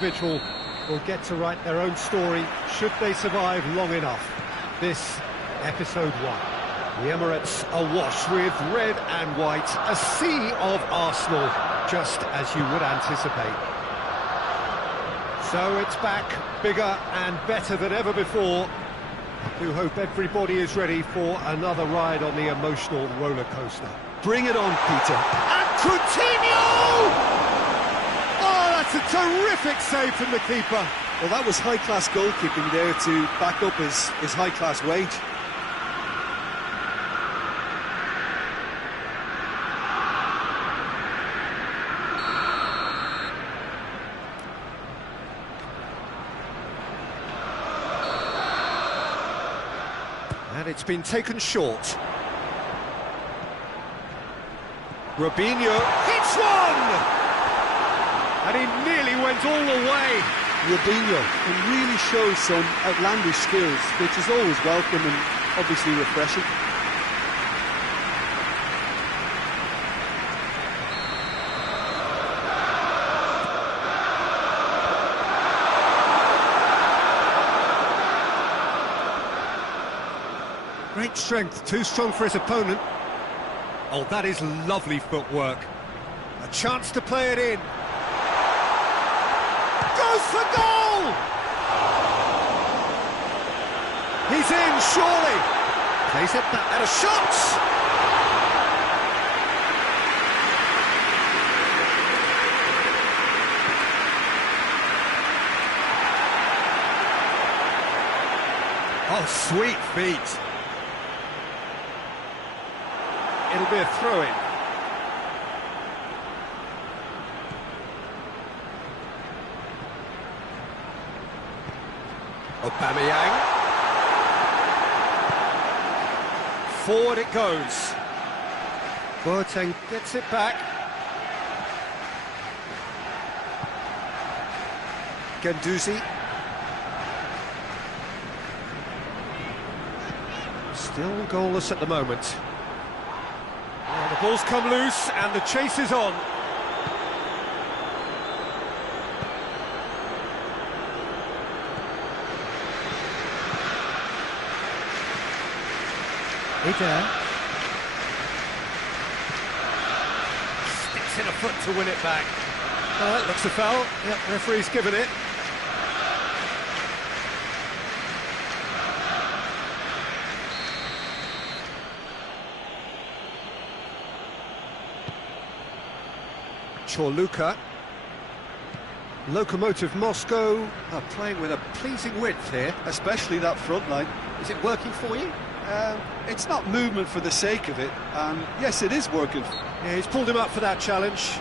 Individual will get to write their own story should they survive long enough. This, episode 1. The Emirates awash with red and white, a sea of Arsenal, just as you would anticipate. So it's back, bigger and better than ever before. I do hope everybody is ready for another ride on the emotional roller coaster. Bring it on, Peter. And Coutinho! Oh, that's a terrific save from the keeper. Well, that was high-class goalkeeping there to back up his high-class wage. And it's been taken short. Robinho hits one! And he nearly went all the way. Robinho can really show some outlandish skills, which is always welcome and obviously refreshing. Great strength, too strong for his opponent. Oh, that is lovely footwork. A chance to play it in. Goes for goal! He's in, surely. Plays it back at a shot! Oh, sweet feet. It'll be a throw-in. Aubameyang. Forward it goes. Boateng gets it back. Guendouzi. Still goalless at the moment. The ball's come loose and the chase is on. Eder. Sticks in a foot to win it back. Looks a foul. Yep, referee's given it. Chorluka. Lokomotiv Moscow are playing with a pleasing width here. Especially that front line. Is it working for you? It's not movement for the sake of it, and yes, it is working. Yeah, he's pulled him up for that challenge.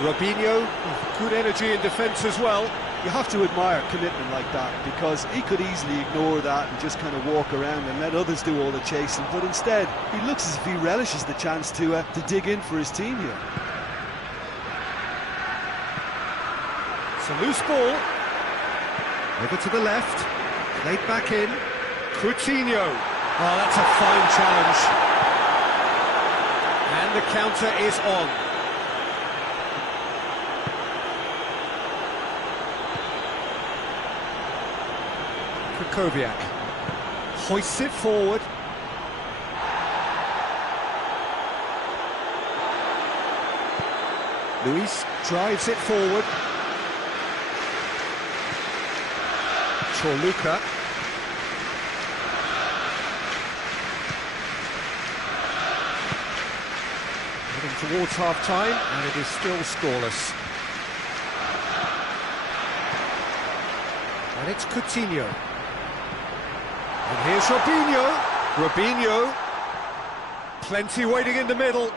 Robinho, good energy in defence as well. You have to admire commitment like that, because he could easily ignore that and just kind of walk around and let others do all the chasing, but instead he looks as if he relishes the chance to dig in for his team here. It's a loose ball. Over to the left. Played back in. Coutinho. Oh, that's a fine challenge. And the counter is on. Koviak hoists it forward. Luis drives it forward. Chorluka. Heading towards half-time, and it is still scoreless. And it's Coutinho. And here's Robinho. Robinho. Plenty waiting in the middle.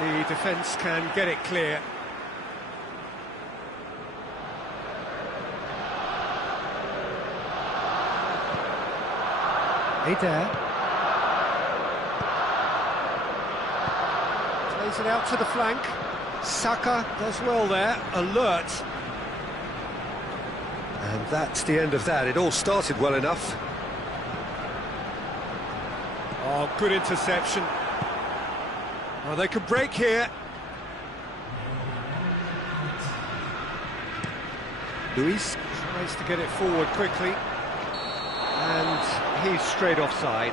And the defence can get it clear. Eder. Plays it out to the flank. Saka does well there, alert. And that's the end of that. It all started well enough. Oh, good interception. Oh, they could break here. Luis tries to get it forward quickly. And he's straight offside.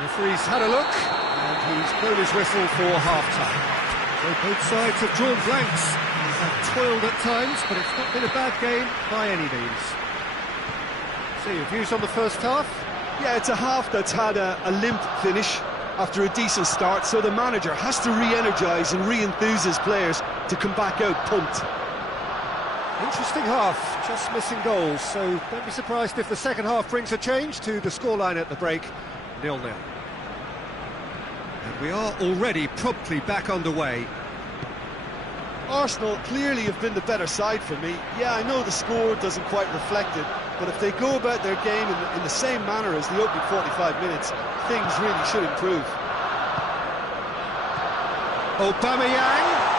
Referee's had a look, and he's blown his whistle for half-time. So both sides have drawn blanks. They have toiled at times, but it's not been a bad game by any means. So your views on the first half? Yeah, it's a half that's had a limp finish after a decent start, so the manager has to re-energise and re-enthuse his players to come back out pumped. Interesting half, just missing goals, so don't be surprised if the second half brings a change to the scoreline at the break. 0-0. And we are already promptly back underway. Arsenal clearly have been the better side for me. Yeah, I know the score doesn't quite reflect it, but if they go about their game in the same manner as the opening 45 minutes, things really should improve. Aubameyang.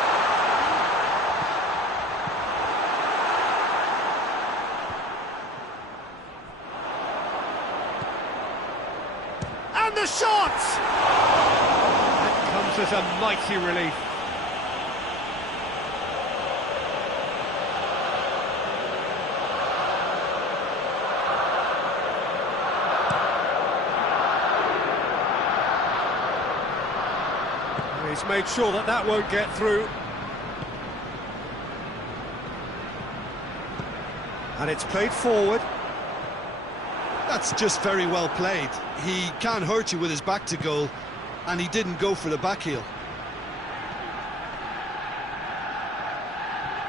And the shot! That comes as a mighty relief. He's made sure that that won't get through. And it's played forward. That's just very well played. He can't hurt you with his back to goal, and he didn't go for the back heel.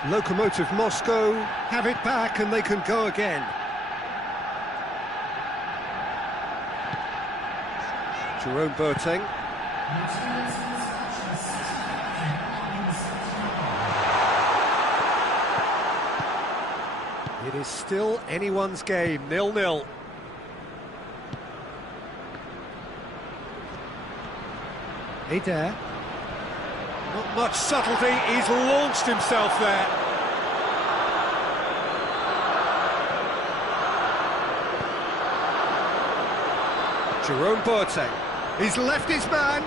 Lokomotiv Moscow have it back and they can go again. Jerome Boateng. It is still anyone's game, 0-0. Eder. Not much subtlety, he's launched himself there. Jerome Boateng. He's left his man.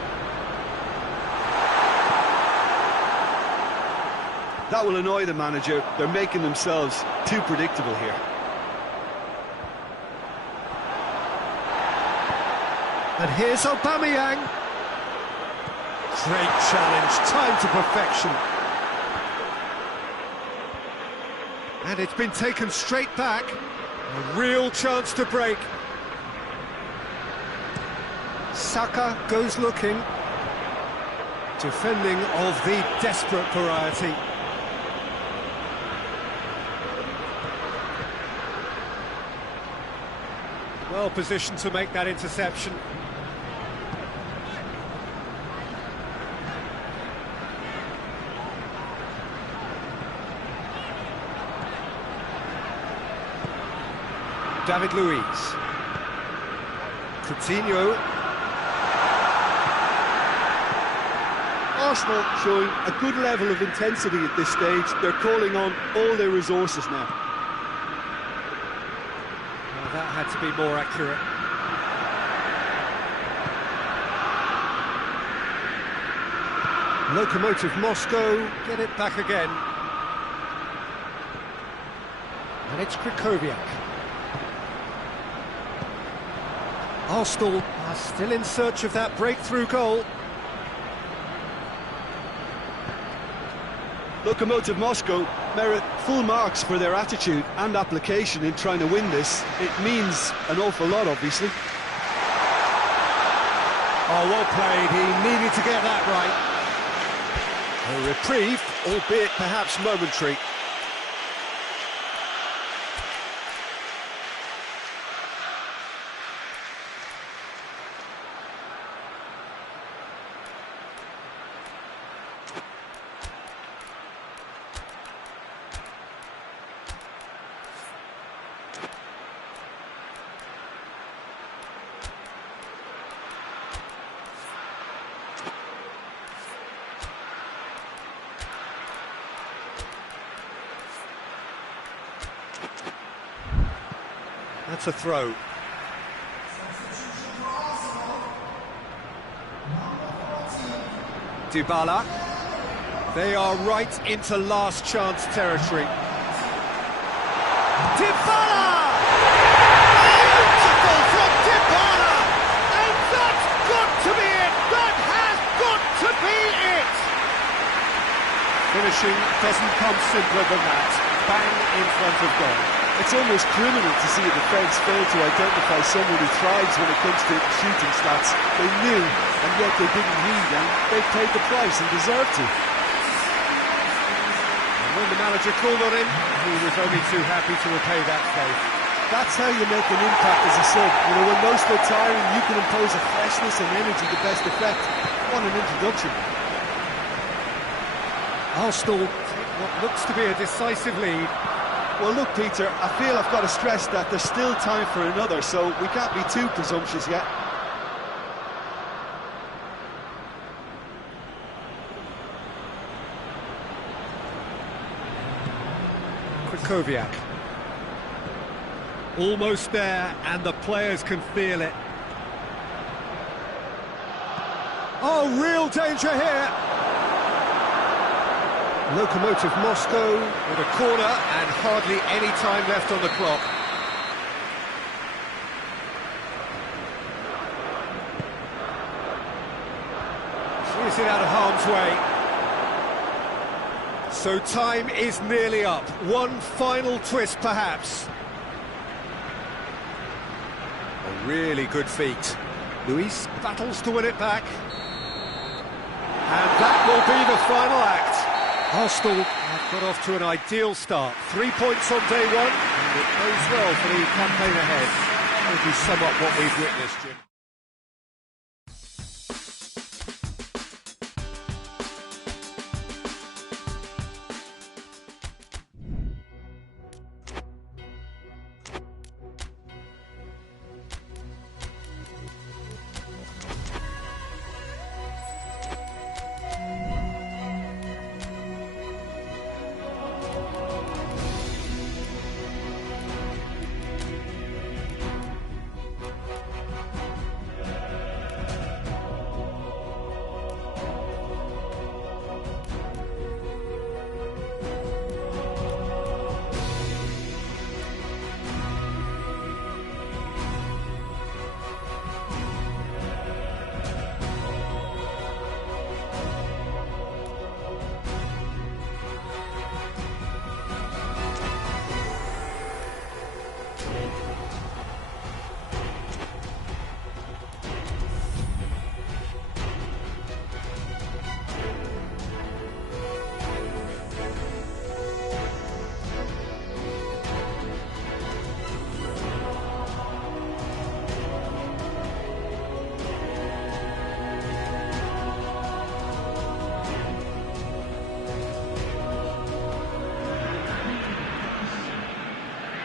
That will annoy the manager. They're making themselves too predictable here. And here's Aubameyang. Great challenge, time to perfection. And it's been taken straight back. A real chance to break. Saka goes looking. Defending of the desperate variety. Well positioned to make that interception. David Luiz. Coutinho. Arsenal showing a good level of intensity at this stage. They're calling on all their resources now. Well, that had to be more accurate. Lokomotiv Moscow get it back again. And it's Krychowiak. Arsenal are still in search of that breakthrough goal. Lokomotiv Moscow merit full marks for their attitude and application in trying to win this. It means an awful lot, obviously. Oh, well played. He needed to get that right. A reprieve, albeit perhaps momentary. to throw. Dybala. They are right into last chance territory. Dybala! Beautiful from Dybala! And that's got to be it! That has got to be it! Finishing doesn't come simpler than that. Bang in front of goal. It's almost criminal to see a defence fail to identify someone who thrives when it comes to shooting stats. They knew, and yet they didn't heed, and they paid the price and deserved to. And when the manager called on him, he was only too happy to repay that faith. That's how you make an impact as a sub. You know, when most are tiring, you can impose a freshness and energy to best effect. What an introduction. Arsenal take what looks to be a decisive lead. Well, look, Peter, I feel I've got to stress that there's still time for another, so we can't be too presumptuous yet. Krychowiak. Almost there, and the players can feel it. Oh, real danger here. Lokomotiv Moscow with a corner and hardly any time left on the clock. She's it out of harm's way. So time is nearly up. One final twist, perhaps. A really good feat. Luis battles to win it back. And that will be the final act. Arsenal have got off to an ideal start. 3 points on day one, and it bodes well for the campaign ahead. That will be somewhat what we've witnessed, Jim.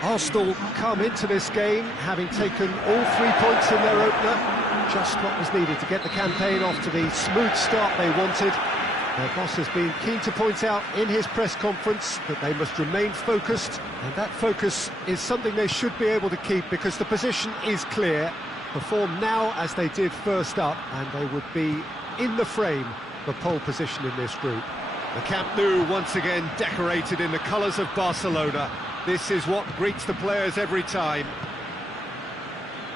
Arsenal come into this game having taken all 3 points in their opener, just what was needed to get the campaign off to the smooth start they wanted. Their boss has been keen to point out in his press conference that they must remain focused, and that focus is something they should be able to keep because the position is clear. Perform now as they did first up, and they would be in the frame for pole position in this group. The Camp Nou once again decorated in the colours of Barcelona. This is what greets the players every time.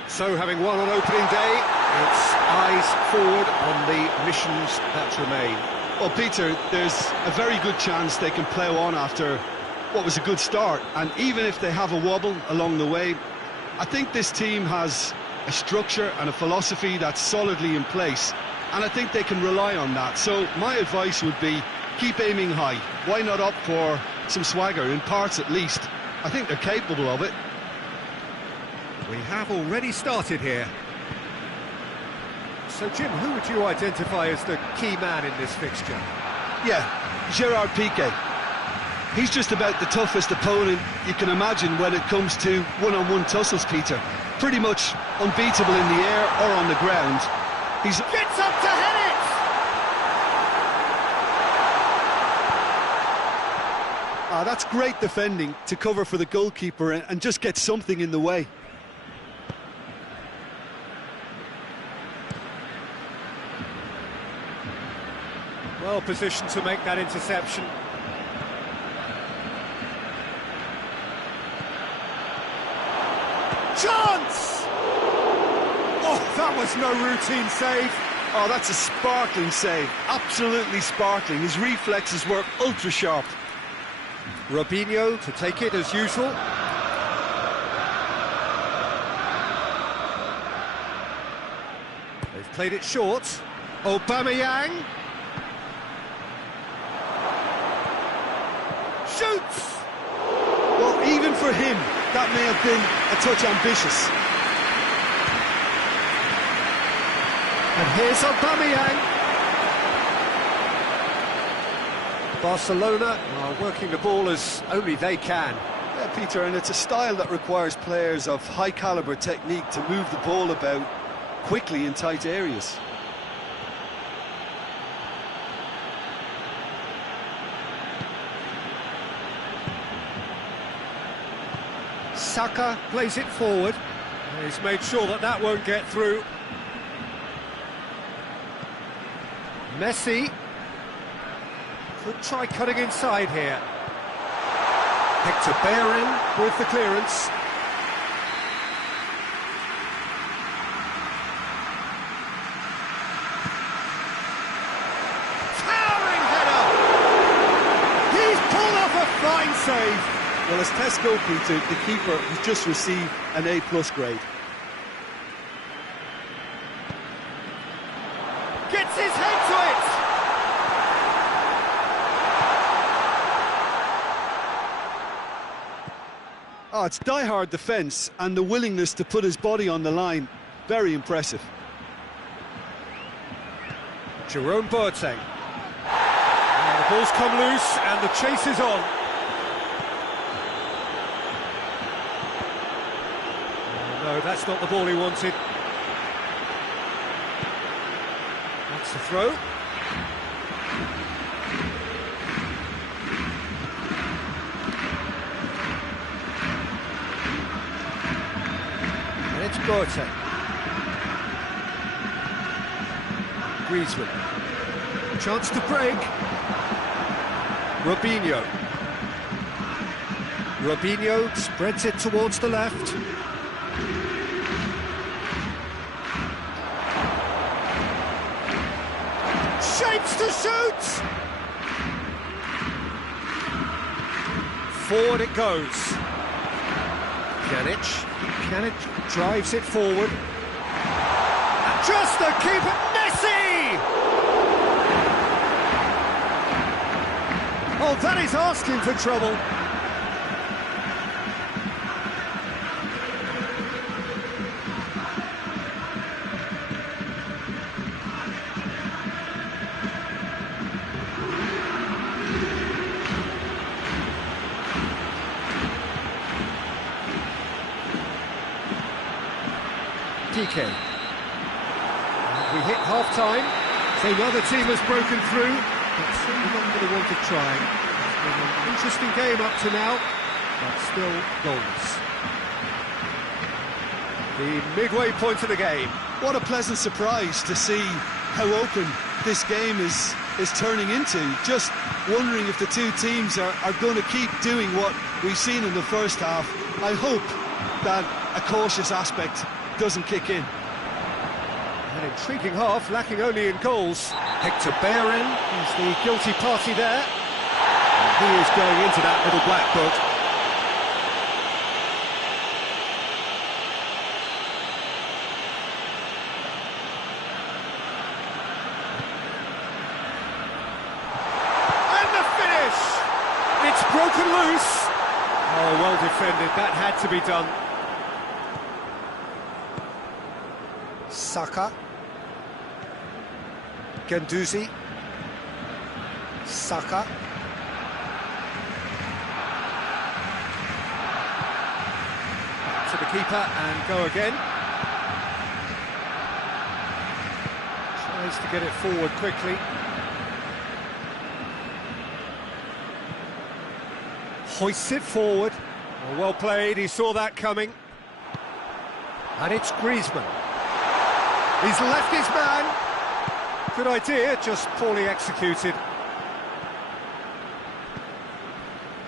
So, having won on opening day, it's eyes forward on the missions that remain. Well, Peter, there's a very good chance they can plough on after what was a good start. And even if they have a wobble along the way, I think this team has a structure and a philosophy that's solidly in place. And I think they can rely on that. So my advice would be, keep aiming high. Why not opt for some swagger, in parts at least? I think they're capable of it. We have already started here. So, Jim, who would you identify as the key man in this fixture? Yeah, Gerard Piqué. He's just about the toughest opponent you can imagine when it comes to one-on-one tussles, Peter. Pretty much unbeatable in the air or on the ground. He's gets up to head it! That's great defending to cover for the goalkeeper and just get something in the way. Well positioned to make that interception. Chance! Oh, that was no routine save. Oh, that's a sparkling save. Absolutely sparkling. His reflexes were ultra sharp. Robinho to take it as usual. They've played it short. Aubameyang. Shoots! Well, even for him, that may have been a touch ambitious. And here's Aubameyang. Barcelona are working the ball as only they can. Yeah, Peter, and it's a style that requires players of high-caliber technique to move the ball about quickly in tight areas. Saka plays it forward. He's made sure that that won't get through. Messi could try cutting inside here. Hector Bellerin with the clearance. Towering header! He's pulled off a fine save. Well, as Tesco, Peter, the keeper has just received an A+ grade. Gets his head to it! Oh, it's die-hard defence and the willingness to put his body on the line. Very impressive. Jerome Boateng. And the ball's come loose and the chase is on. No, that's not the ball he wanted. That's the throw. And it's Boateng. Griezmann. Chance to break. Robinho. Robinho spreads it towards the left. Shapes to shoot! Forward it goes. Pjanic drives it forward. And just the keeper, Messi! Oh, that is asking for trouble. PK. We hit half-time, so another team has broken through, but certainly not going to want to try. It's been an interesting game up to now, but still goals. The midway point of the game. What a pleasant surprise to see how open this game is turning into. Just wondering if the two teams are going to keep doing what we've seen in the first half. I hope that a cautious aspect doesn't kick in. An intriguing half, lacking only in goals. Hector Bellerin is the guilty party there. And he is going into that little black book. And the finish! It's broken loose. Oh, well defended, that had to be done. Saka. Guendouzi. Saka. To the keeper and go again. Tries to get it forward quickly. Hoists it forward. Oh, well played, he saw that coming. And it's Griezmann. He's left his man. Good idea, just poorly executed.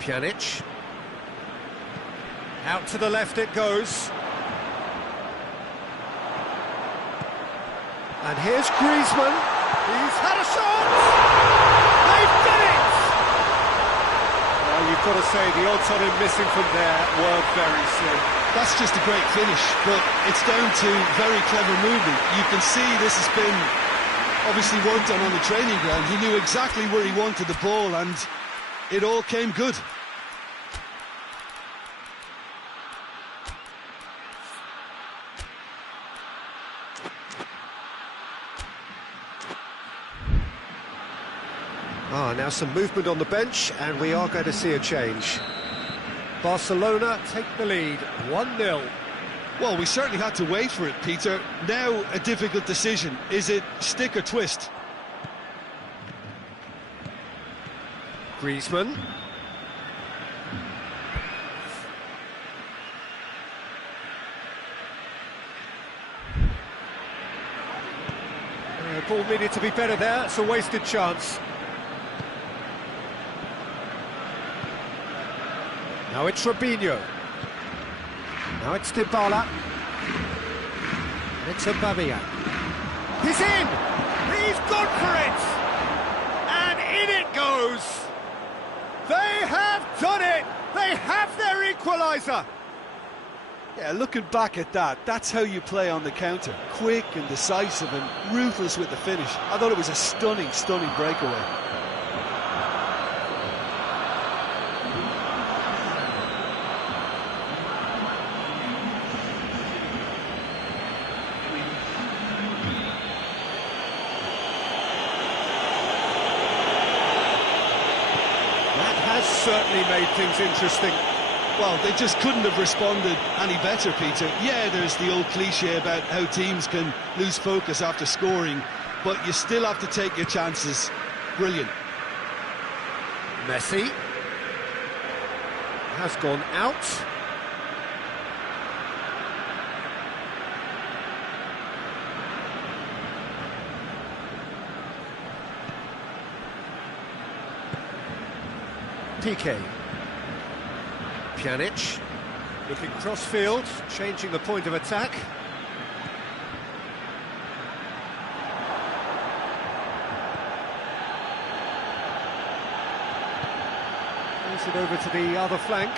Pjanic. Out to the left it goes. And here's Griezmann. He's had a shot! They've done it! Well, you've got to say the odds on him missing from there were very slim. That's just a great finish, but it's down to very clever movement. You can see this has been obviously worked on the training ground. He knew exactly where he wanted the ball, and it all came good. Now some movement on the bench, and we are going to see a change. Barcelona take the lead, 1-0. Well, we certainly had to wait for it, Peter. Now a difficult decision. Is it stick or twist? Griezmann. The ball needed to be better there, it's a wasted chance. Now it's Robinho. Now it's Dybala. And it's Aubameyang. He's in! He's gone for it! And in it goes! They have done it! They have their equaliser! Yeah, looking back at that, that's how you play on the counter. Quick and decisive and ruthless with the finish. I thought it was a stunning, stunning breakaway. Certainly made things interesting. Well, they just couldn't have responded any better, Peter. Yeah, there's the old cliche about how teams can lose focus after scoring, but you still have to take your chances. Brilliant. Messi has gone out. PK. Pjanic, looking cross-field, changing the point of attack. Plays it over to the other flank.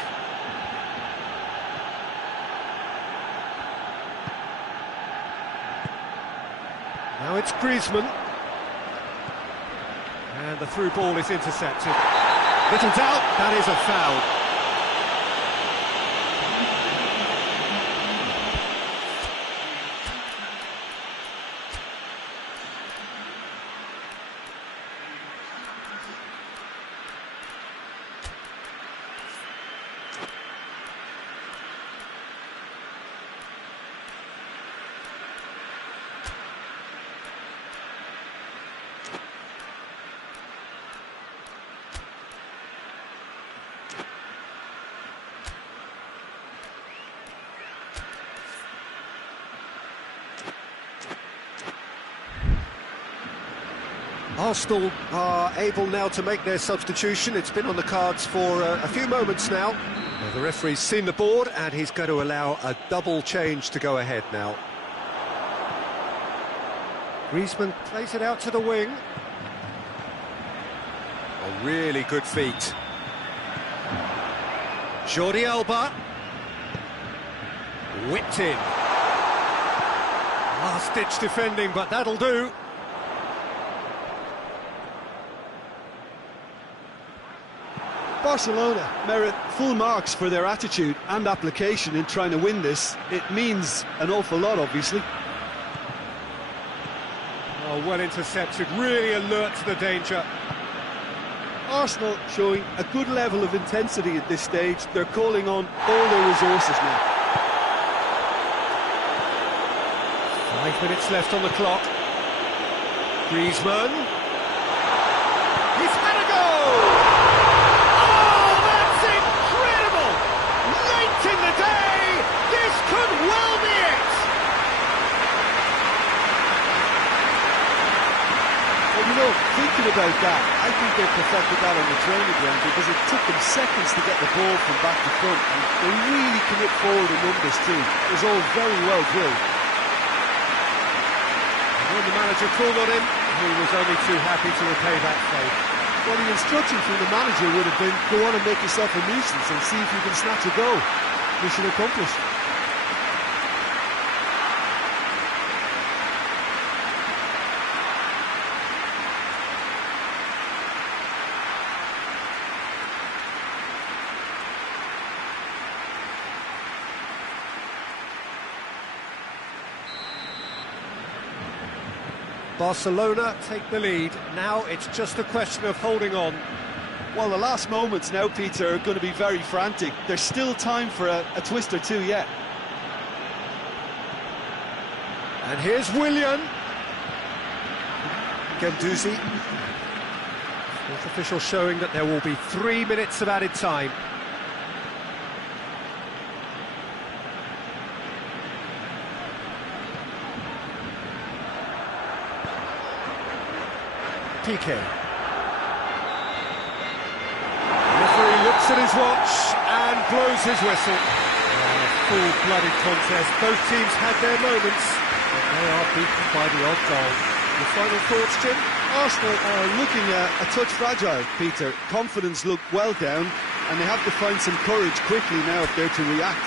Now it's Griezmann. And the through ball is intercepted. Little doubt, that is a foul. Arsenal are able now to make their substitution. It's been on the cards for a few moments now. The referee's seen the board and he's going to allow a double change to go ahead now. Griezmann plays it out to the wing. A really good feat. Jordi Alba. Whipped in. Last-ditch defending, but that'll do. Barcelona merit full marks for their attitude and application in trying to win this. It means an awful lot, obviously. Oh, well intercepted, really alert to the danger. Arsenal showing a good level of intensity at this stage. They're calling on all their resources now. 5 minutes left on the clock. Griezmann. He's had a goal! In the day, this could well be it! question about that. I think they perfected that on the training ground because it took them seconds to get the ball from back to front, and they really commit forward in numbers too. It was all very well drilled. And when the manager called on him, he was only too happy to repay that favour. Well, the instruction from the manager would have been, go on and make yourself a nuisance and see if you can snatch a goal. Mission accomplished. Barcelona take the lead. Now it's just a question of holding on. Well, the last moments now, Peter, are going to be very frantic. There's still time for a twist or two yet. And here's Willian. Guendouzi. Fourth official showing that there will be 3 minutes of added time. PK. Referee looks at his watch and blows his whistle. A full-blooded contest. Both teams had their moments, but they are beaten by the odd goal. Your final thoughts, Jim? Arsenal are looking a touch fragile, Peter. Confidence looked well down, and they have to find some courage quickly now if they're to react.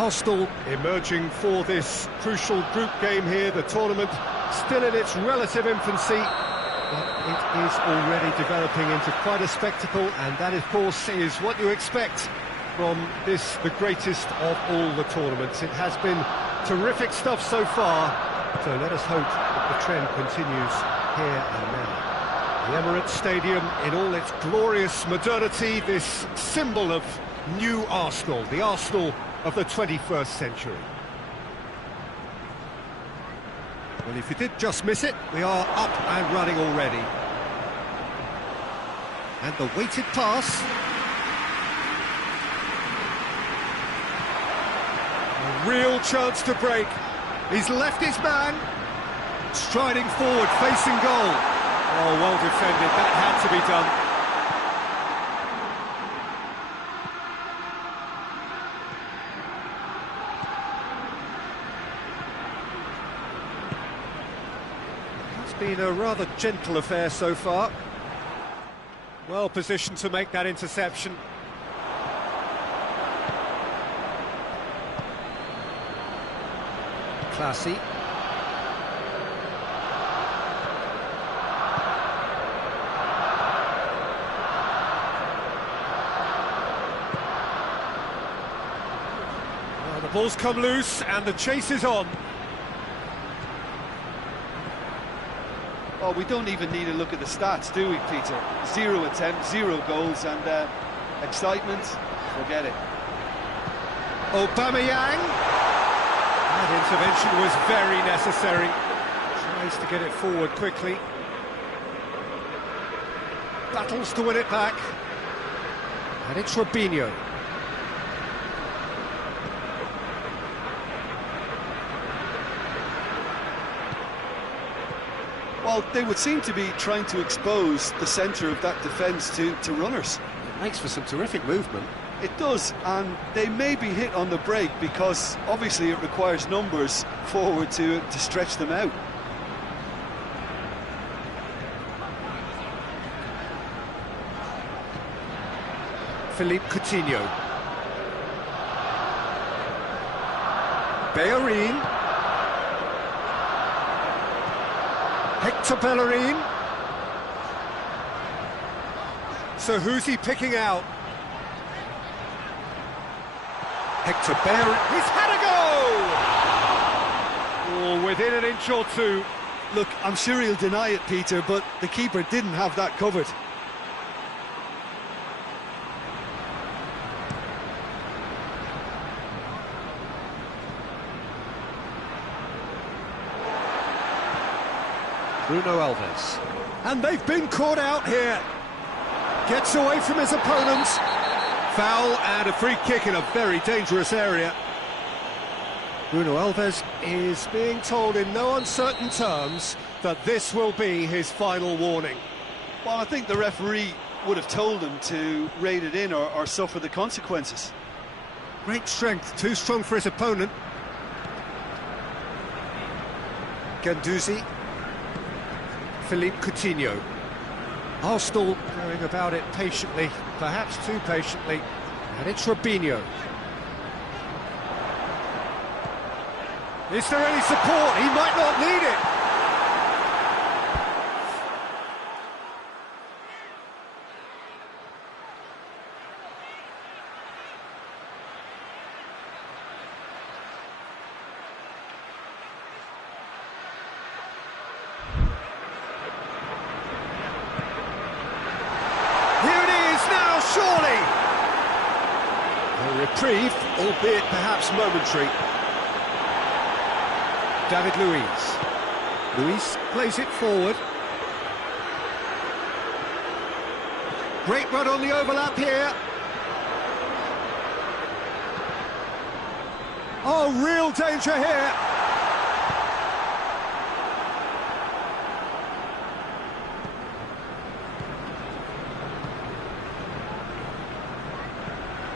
Arsenal emerging for this crucial group game here, the tournament still in its relative infancy, but it is already developing into quite a spectacle, and that, of course, is what you expect from this, the greatest of all the tournaments. It has been terrific stuff so far, so let us hope that the trend continues here and now. The Emirates Stadium in all its glorious modernity, this symbol of new Arsenal, the Arsenal of the 21st century. Well, if you did just miss it, we are up and running already. And the weighted pass. A real chance to break. He's left his man. Striding forward, facing goal. Oh, well defended. That had to be done. Been a rather gentle affair so far. Well positioned to make that interception. Classy. Well, the ball's come loose and the chase is on. Oh, we don't even need to look at the stats, do we, Peter? 0 attempts, 0 goals, and excitement, forget it. Aubameyang. That intervention was very necessary. Tries to get it forward quickly. Battles to win it back. And it's Robinho. Well, they would seem to be trying to expose the centre of that defence to runners. It makes for some terrific movement. It does, and they may be hit on the break because obviously it requires numbers forward to stretch them out. Philippe Coutinho. Bellerin. Hector Bellerin. So who's he picking out? Hector Bellerin. He's had a goal! Oh, within an inch or two. Look, I'm sure he'll deny it, Peter, but the keeper didn't have that covered. Bruno Alves. And they've been caught out here. Gets away from his opponents. Foul and a free kick in a very dangerous area. Bruno Alves is being told in no uncertain terms that this will be his final warning. Well, I think the referee would have told him to rein it in or suffer the consequences. Great strength, too strong for his opponent. Guendouzi. Philippe Coutinho. Arsenal going about it patiently, perhaps too patiently, and it's Robinho. Is there any support? He might not need it. Surely! A reprieve, albeit perhaps momentary. David Luiz. Luiz plays it forward. Great run on the overlap here. Oh, real danger here.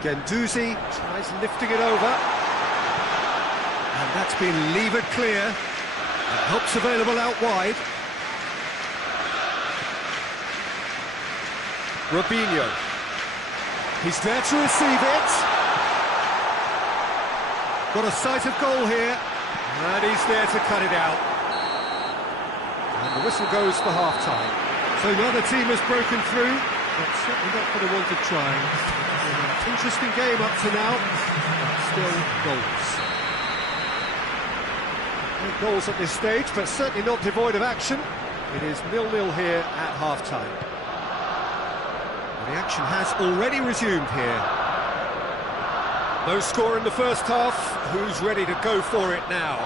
Guendouzi tries lifting it over. And that's been levered clear. And help's available out wide. Robinho. He's there to receive it. Got a sight of goal here, and he's there to cut it out. And the whistle goes for half-time. So neither team has broken through, but certainly not for the want of trying. An interesting game up to now, but still goals. No goals at this stage, but certainly not devoid of action. It is 0-0 here at half-time. The action has already resumed here. No score in the first half. Who's ready to go for it now?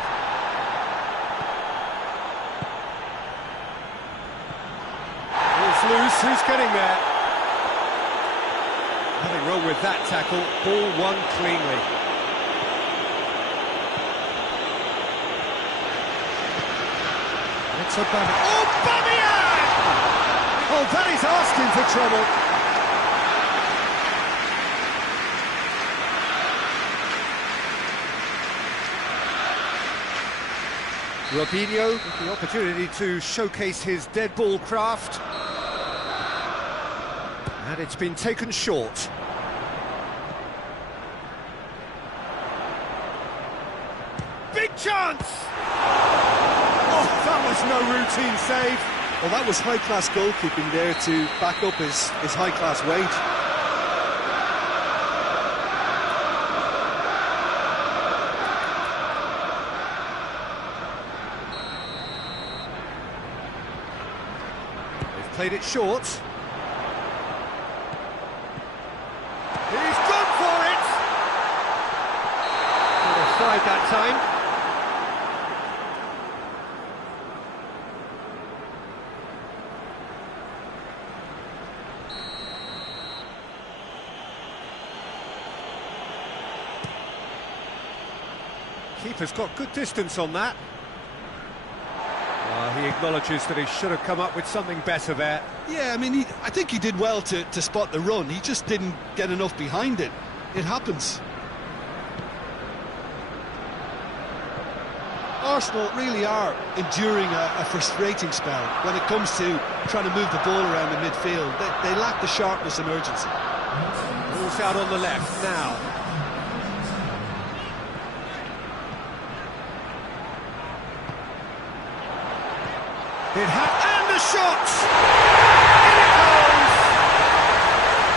Ball's loose. Who's getting there? Nothing wrong with that tackle. Ball won cleanly. It's Aubameyang! Oh, that is asking for trouble. Robinho with the opportunity to showcase his dead ball craft. And it's been taken short. Big chance! Oh, that was no routine save. Well, that was high-class goalkeeping there to back up his high-class wage. Played it short. He's gone for it! Got offside that time. Keeper's got good distance on that. He acknowledges that he should have come up with something better there. Yeah, I mean, I think he did well to spot the run. He just didn't get enough behind it. It happens. Arsenal really are enduring a frustrating spell when it comes to trying to move the ball around the midfield. They lack the sharpness and urgency. Ball's out on the left now. And the shot! In it goes!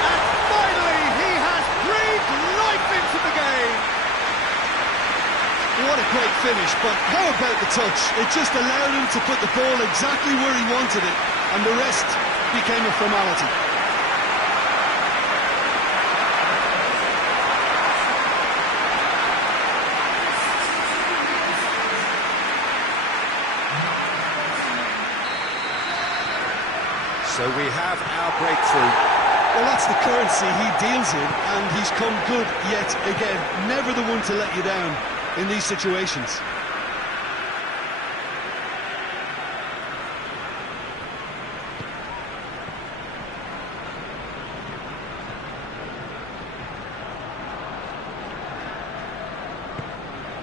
And finally he has breathed life into the game! What a great finish, but how about the touch? It just allowed him to put the ball exactly where he wanted it, and the rest became a formality. So we have our breakthrough. Well, that's the currency he deals in, and he's come good yet again. Never the one to let you down in these situations.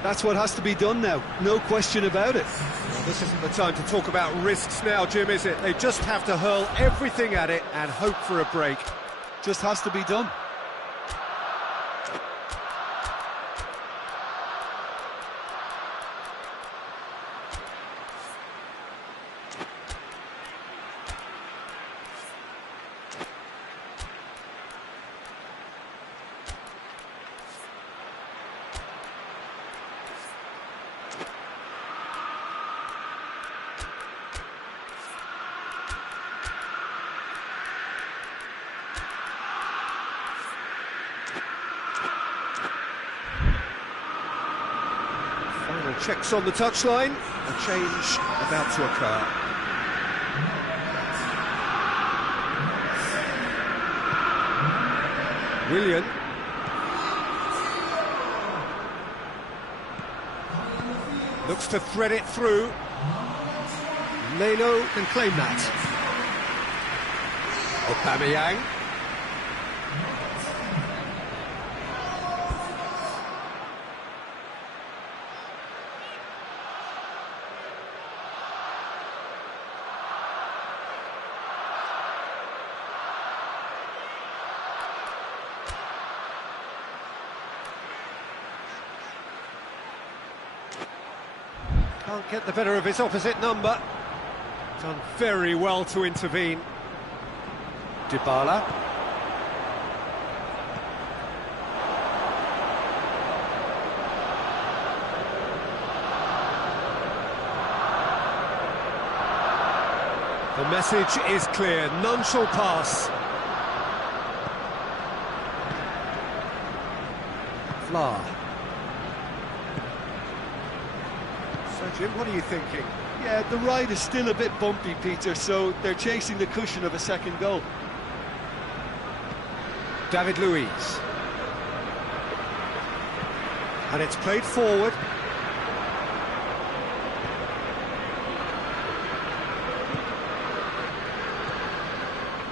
That's what has to be done now, no question about it. Well, this isn't the time to talk about risks now, Jim, is it? They just have to hurl everything at it and hope for a break. Just has to be done. Checks on the touchline, a change about to occur. Willian. Looks to thread it through. Leno can claim that. Aubameyang. Can't get the better of his opposite number. Done very well to intervene. Dybala. The message is clear, none shall pass. Fla. So Jim, what are you thinking? Yeah, the ride is still a bit bumpy, Peter, so they're chasing the cushion of a second goal. David Luiz. And it's played forward.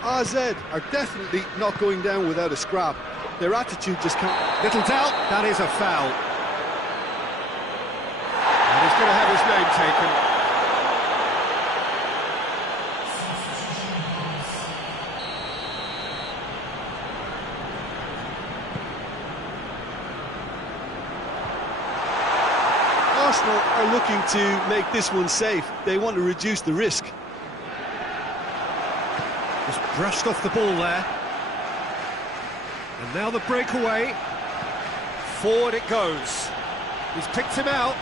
AZ are definitely not going down without a scrap. Their attitude just can't... Little doubt, that is a foul. And he's going to have his name taken. Arsenal are looking to make this one safe. They want to reduce the risk. Just brushed off the ball there. And now the breakaway. Forward it goes. He's picked him out.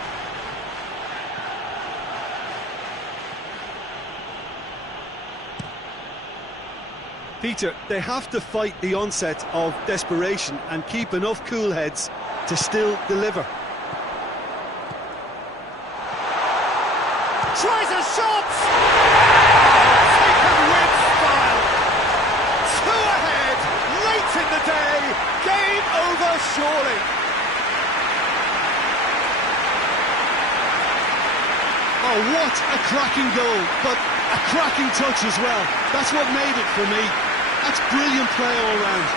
Peter, they have to fight the onset of desperation and keep enough cool heads to still deliver. Tries a shot! Taken with style. Two ahead, late in the day. Game over, surely. Oh, what a cracking goal, but a cracking touch as well. That's what made it for me. That's brilliant play all round.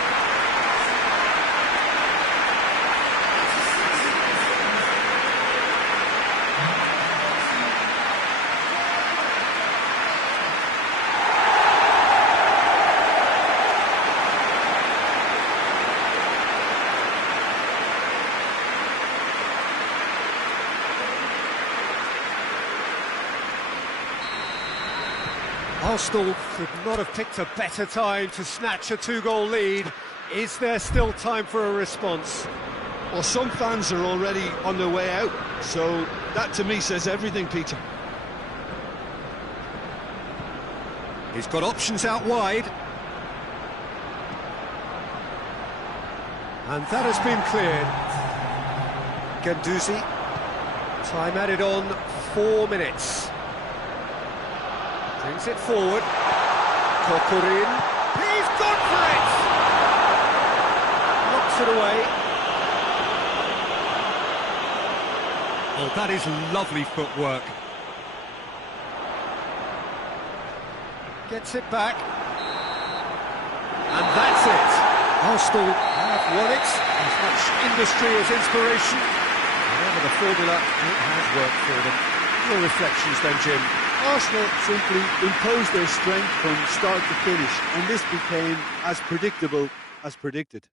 Arsenal could not have picked a better time to snatch a two-goal lead. Is there still time for a response? Well, some fans are already on their way out, so that to me says everything, Peter. He's got options out wide. And that has been cleared. Guendouzi. Time added on, 4 minutes. Brings it forward. Kokorin. He's gone for it! Knocks it away. Oh, that is lovely footwork. Gets it back. And that's it. Arsenal have won it. As much industry as inspiration. Whatever the formula, it has worked for them. Your reflections then, Jim? Arsenal simply imposed their strength from start to finish, and this became as predictable as predicted.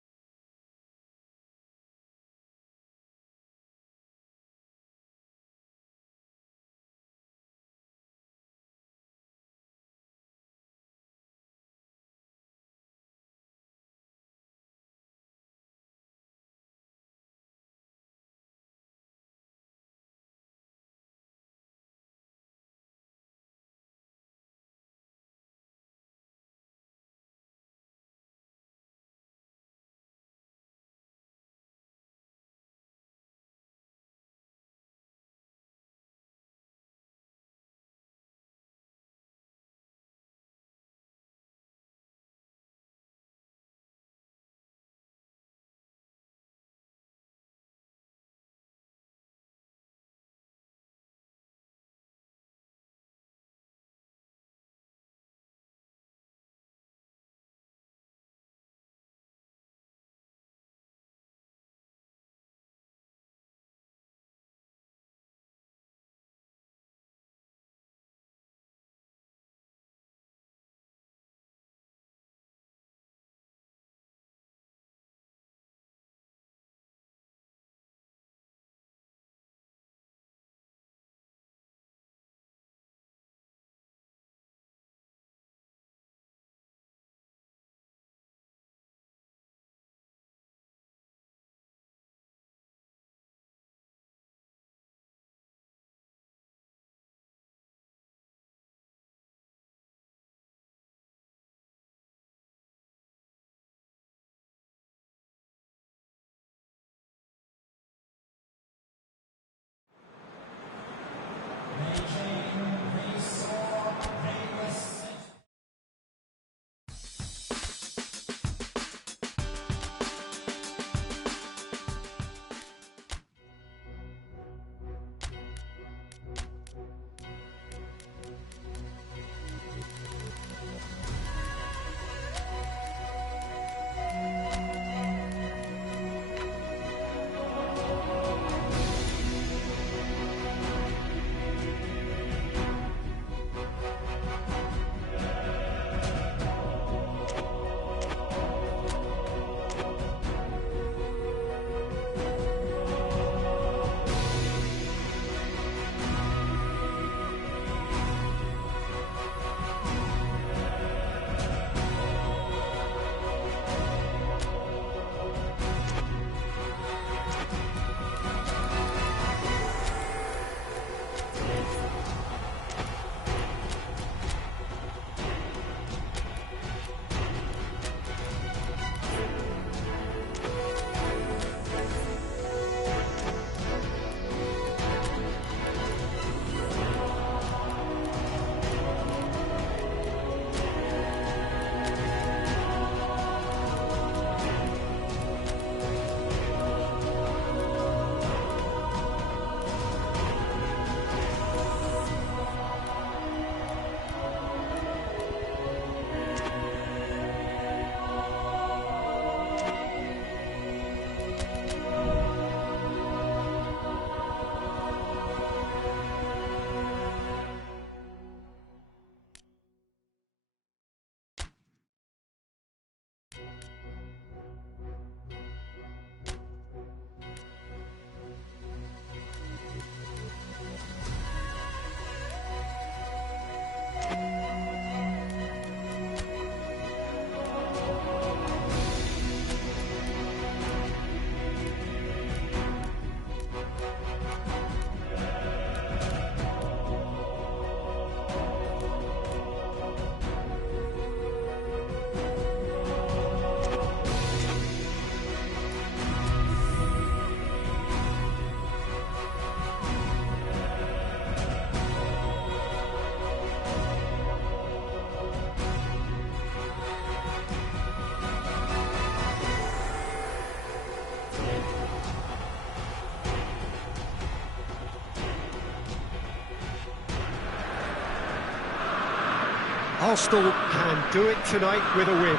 Arsenal can do it tonight with a win.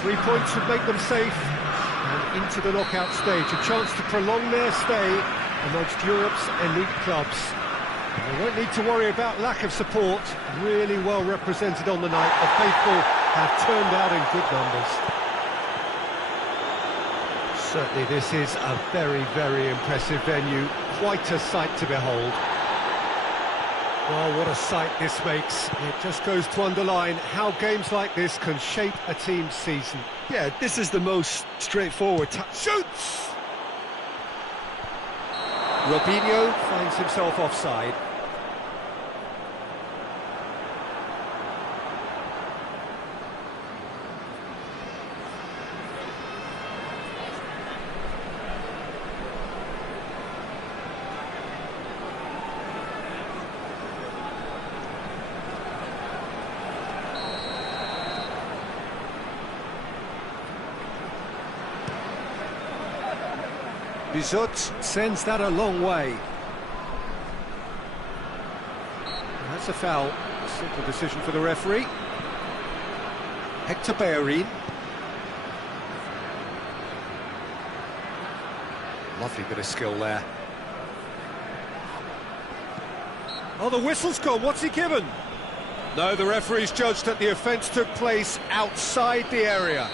3 points would make them safe and into the knockout stage. A chance to prolong their stay amongst Europe's elite clubs. They won't need to worry about lack of support. Really well represented on the night. The faithful have turned out in good numbers. Certainly this is a very, very impressive venue. Quite a sight to behold. Well, what a sight this makes. It just goes to underline how games like this can shape a team's season. Yeah, this is the most straightforward. Shoots! Robinho finds himself offside. Bizot sends that a long way. That's a foul. A simple decision for the referee. Hector Bellerin. Lovely bit of skill there. Oh, the whistle's gone. What's he given? No, the referee's judged that the offence took place outside the area.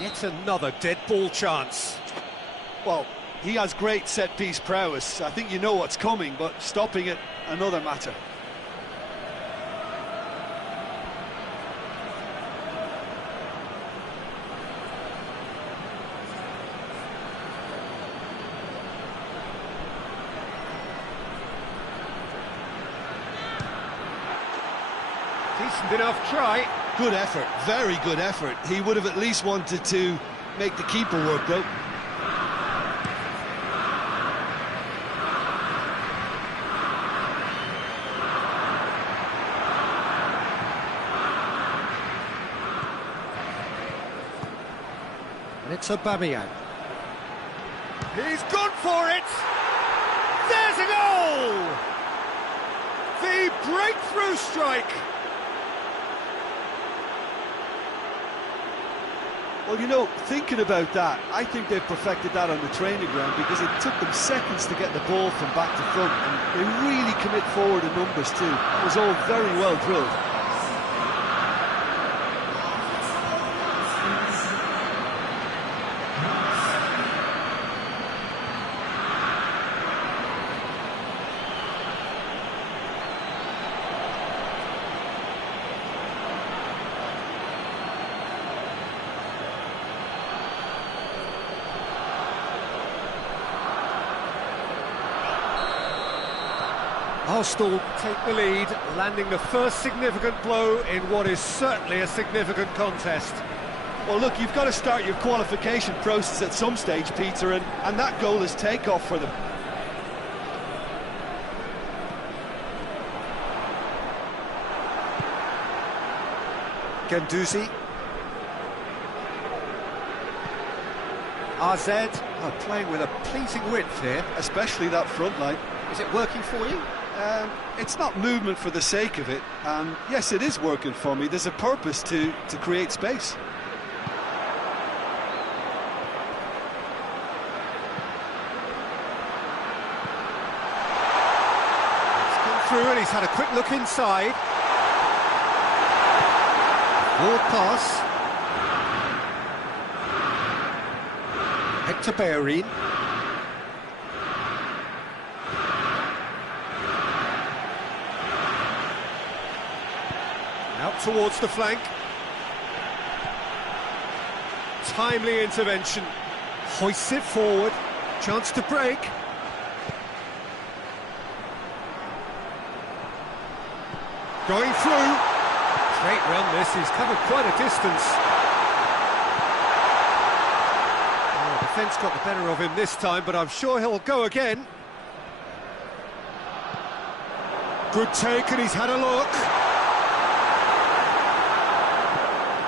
Yet another dead ball chance. Well, he has great set-piece prowess. I think you know what's coming, but stopping it, another matter. Decent enough try. Good effort, very good effort. He would have at least wanted to make the keeper work, though. And it's Aubameyang. He's gone for it! There's a goal! The breakthrough strike! Well, you know, thinking about that, I think they've perfected that on the training ground because it took them seconds to get the ball from back to front, and they really commit forward in numbers too. It was all very well drilled. Arsenal take the lead, landing the first significant blow in what is certainly a significant contest. Well, look, you've got to start your qualification process at some stage, Peter, and that goal is takeoff for them. Guendouzi. RZ playing with a pleasing width here. Especially that front line. Is it working for you? It's not movement for the sake of it, and yes, it is working for me. There's a purpose to create space. He's come through and he's had a quick look inside. Forward pass. Hector Bellerin. Out towards the flank. Timely intervention. Hoists it forward. Chance to break. Going through. Great run this, he's covered quite a distance. Oh, defence got the better of him this time, but I'm sure he'll go again. Good take, and he's had a look.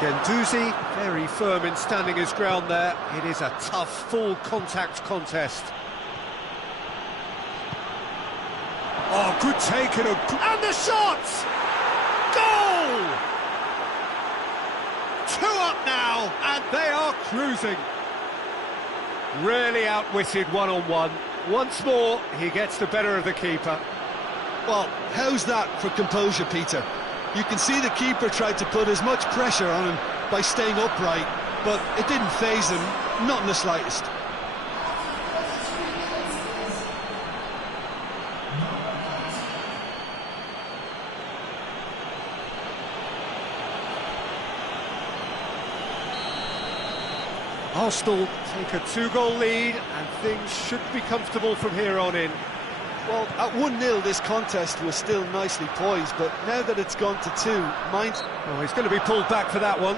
Guendouzi, very firm in standing his ground there. It is a tough, full-contact contest. Oh, good take and the shot! Goal! now, and they are cruising. Really outwitted one-on-one. Once more, he gets the better of the keeper. Well, how's that for composure, Peter? You can see the keeper tried to put as much pressure on him by staying upright, but it didn't faze him, not in the slightest. Arsenal take a 2-goal lead, and things should be comfortable from here on in. Well, at 1-0 this contest was still nicely poised, but now that it's gone to 2, mind... Oh, he's going to be pulled back for that one.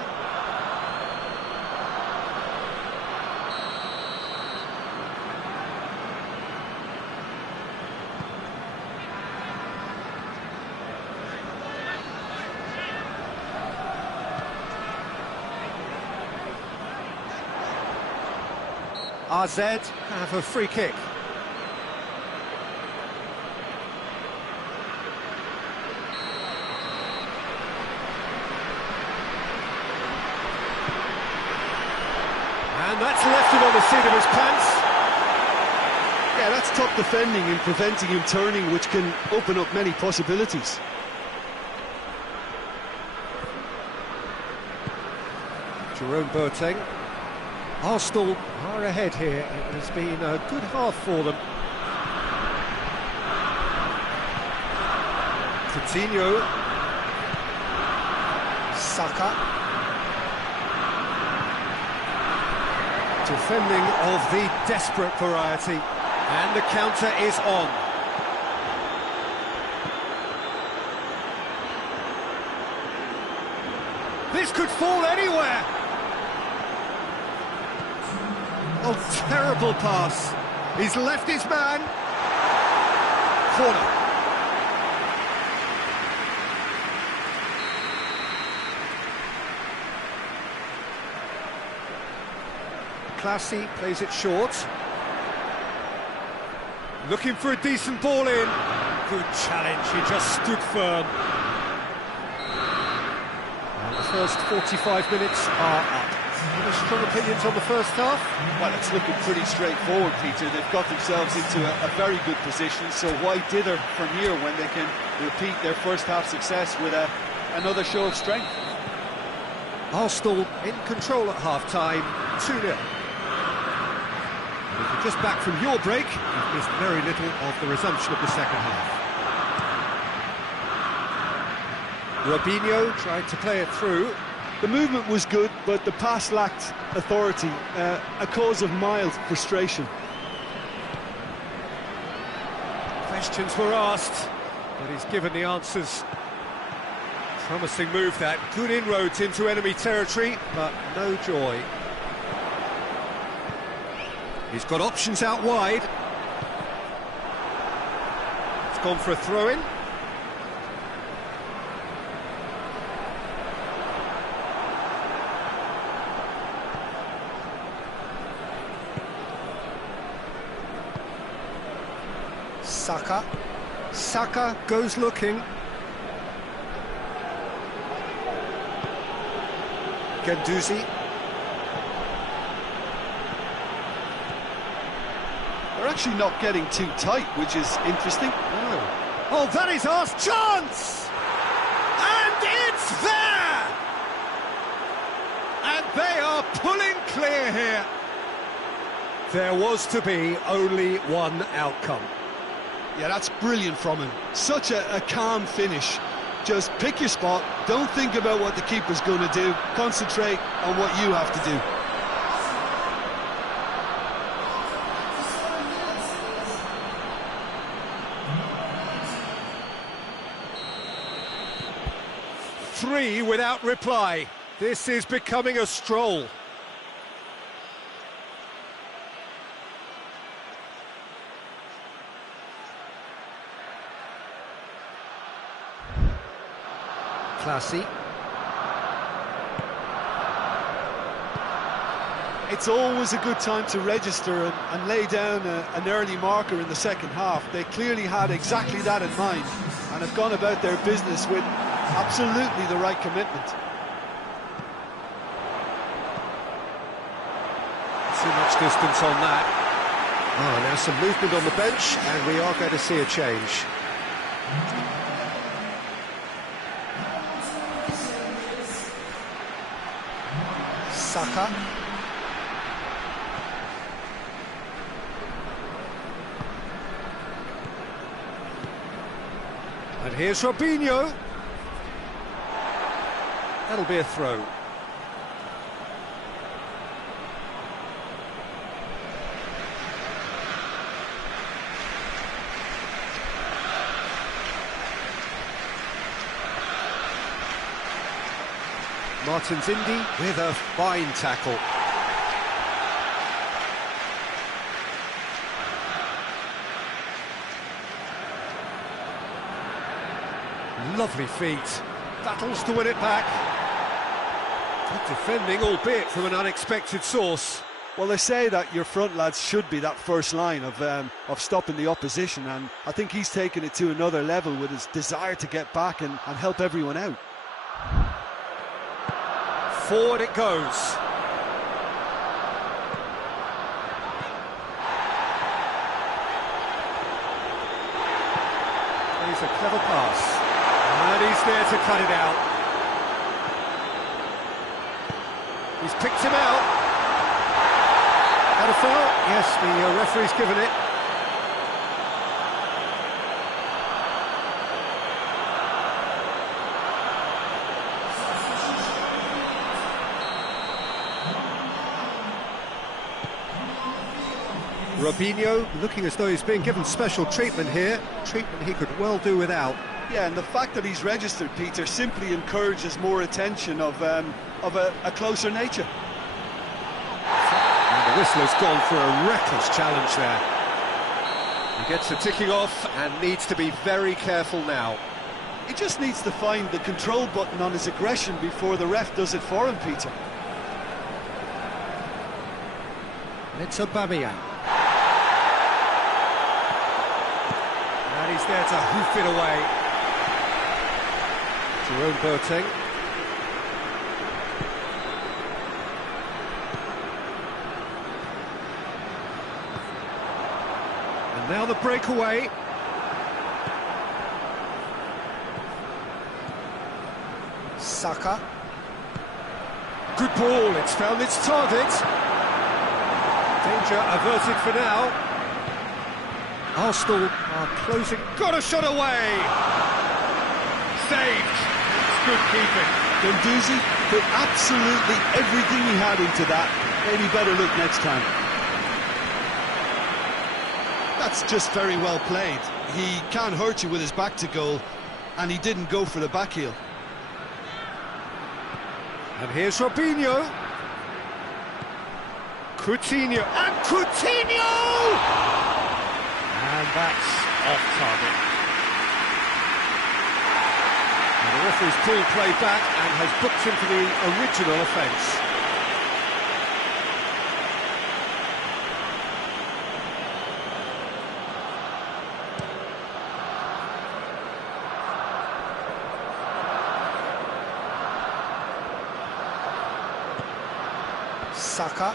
AZ have a free kick. And that's left him on the seat of his pants. Yeah, that's tough defending and preventing him turning, which can open up many possibilities. Jerome Boateng. Arsenal are ahead here. It has been a good half for them. Coutinho. Saka. Defending of the desperate variety. And the counter is on. This could fall anywhere. Oh, terrible pass. He's left his man. Corner. Classy plays it short. Looking for a decent ball in. Good challenge, he just stood firm. And the first 45 minutes are up. Any strong opinions on the first half? Well, it's looking pretty straightforward, Peter. They've got themselves into a very good position, so why dither from here when they can repeat their first half success with another show of strength? Arsenal in control at half-time, 2-0. If you're just back from your break, you've missed very little of the resumption of the second half. Robinho tried to play it through. The movement was good, but the pass lacked authority, a cause of mild frustration. Questions were asked, but he's given the answers. Promising move that, good inroads into enemy territory, but no joy. He's got options out wide. It's gone for a throw-in. Saka. Saka goes looking. Guendouzi. They're actually not getting too tight, which is interesting. Oh, that is our chance! And it's there! And they are pulling clear here. There was to be only one outcome. Yeah, that's brilliant from him. Such a calm finish. Just pick your spot, don't think about what the keeper's going to do, concentrate on what you have to do. Three without reply. This is becoming a stroll. Classy. It's always a good time to register and lay down an early marker in the second half. They clearly had exactly that in mind and have gone about their business with absolutely the right commitment. distance on that. Ah, now some movement on the bench, and we are going to see a change. Saka. And here's Robinho. That'll be a throw. Martins Indy with a fine tackle. Lovely feet. Battles to win it back. Good defending, albeit from an unexpected source. Well, they say that your front lads should be that first line of stopping the opposition, and I think he's taken it to another level with his desire to get back and help everyone out. Forward it goes. He's a clever pass. And he's there to cut it out. He's picked him out. Had a foul? Yes, the referee's given it. Robinho looking as though he's being given special treatment here. Treatment he could well do without. Yeah, and the fact that he's registered, Peter, simply encourages more attention of a closer nature. And the whistler's gone for a reckless challenge there. He gets the ticking off and needs to be very careful now. He just needs to find the control button on his aggression before the ref does it for him, Peter. It's Aubameyang. And he's there to hoof it away. Jerome Boateng. And now the breakaway. Saka. Good ball, it's found its target. Danger averted for now. Arsenal are closing. Got a shot away! Saved! It's good keeping. Guendouzi put absolutely everything he had into that. Maybe better look next time. That's just very well played. He can't hurt you with his back to goal, and he didn't go for the back heel. And here's Robinho. Coutinho. And Coutinho! And that's off target. And the referee's pulled play back and has booked him for the original offence. Saka.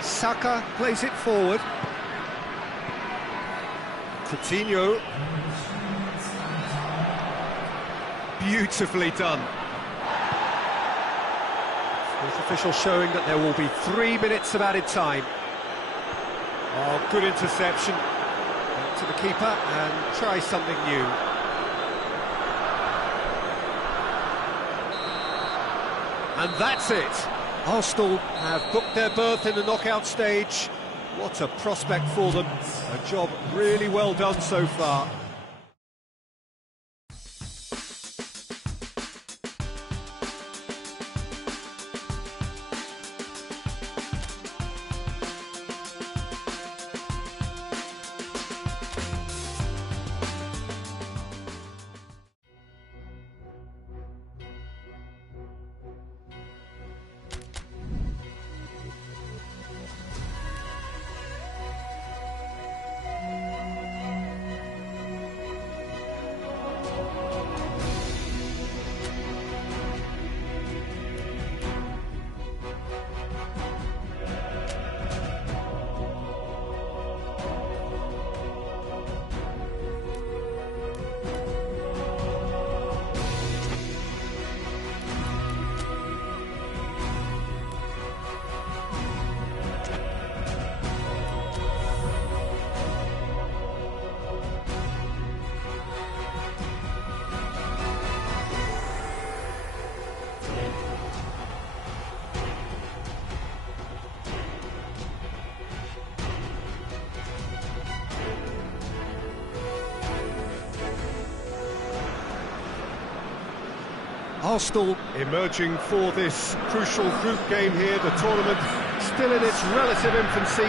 Saka plays it forward. Coutinho. Beautifully done. Fourth official showing that there will be 3 minutes of added time. Oh, good interception. Back to the keeper and try something new. And that's it. Arsenal have booked their berth in the knockout stage. What a prospect for them. A job really well done so far. Arsenal emerging for this crucial group game here, the tournament still in its relative infancy.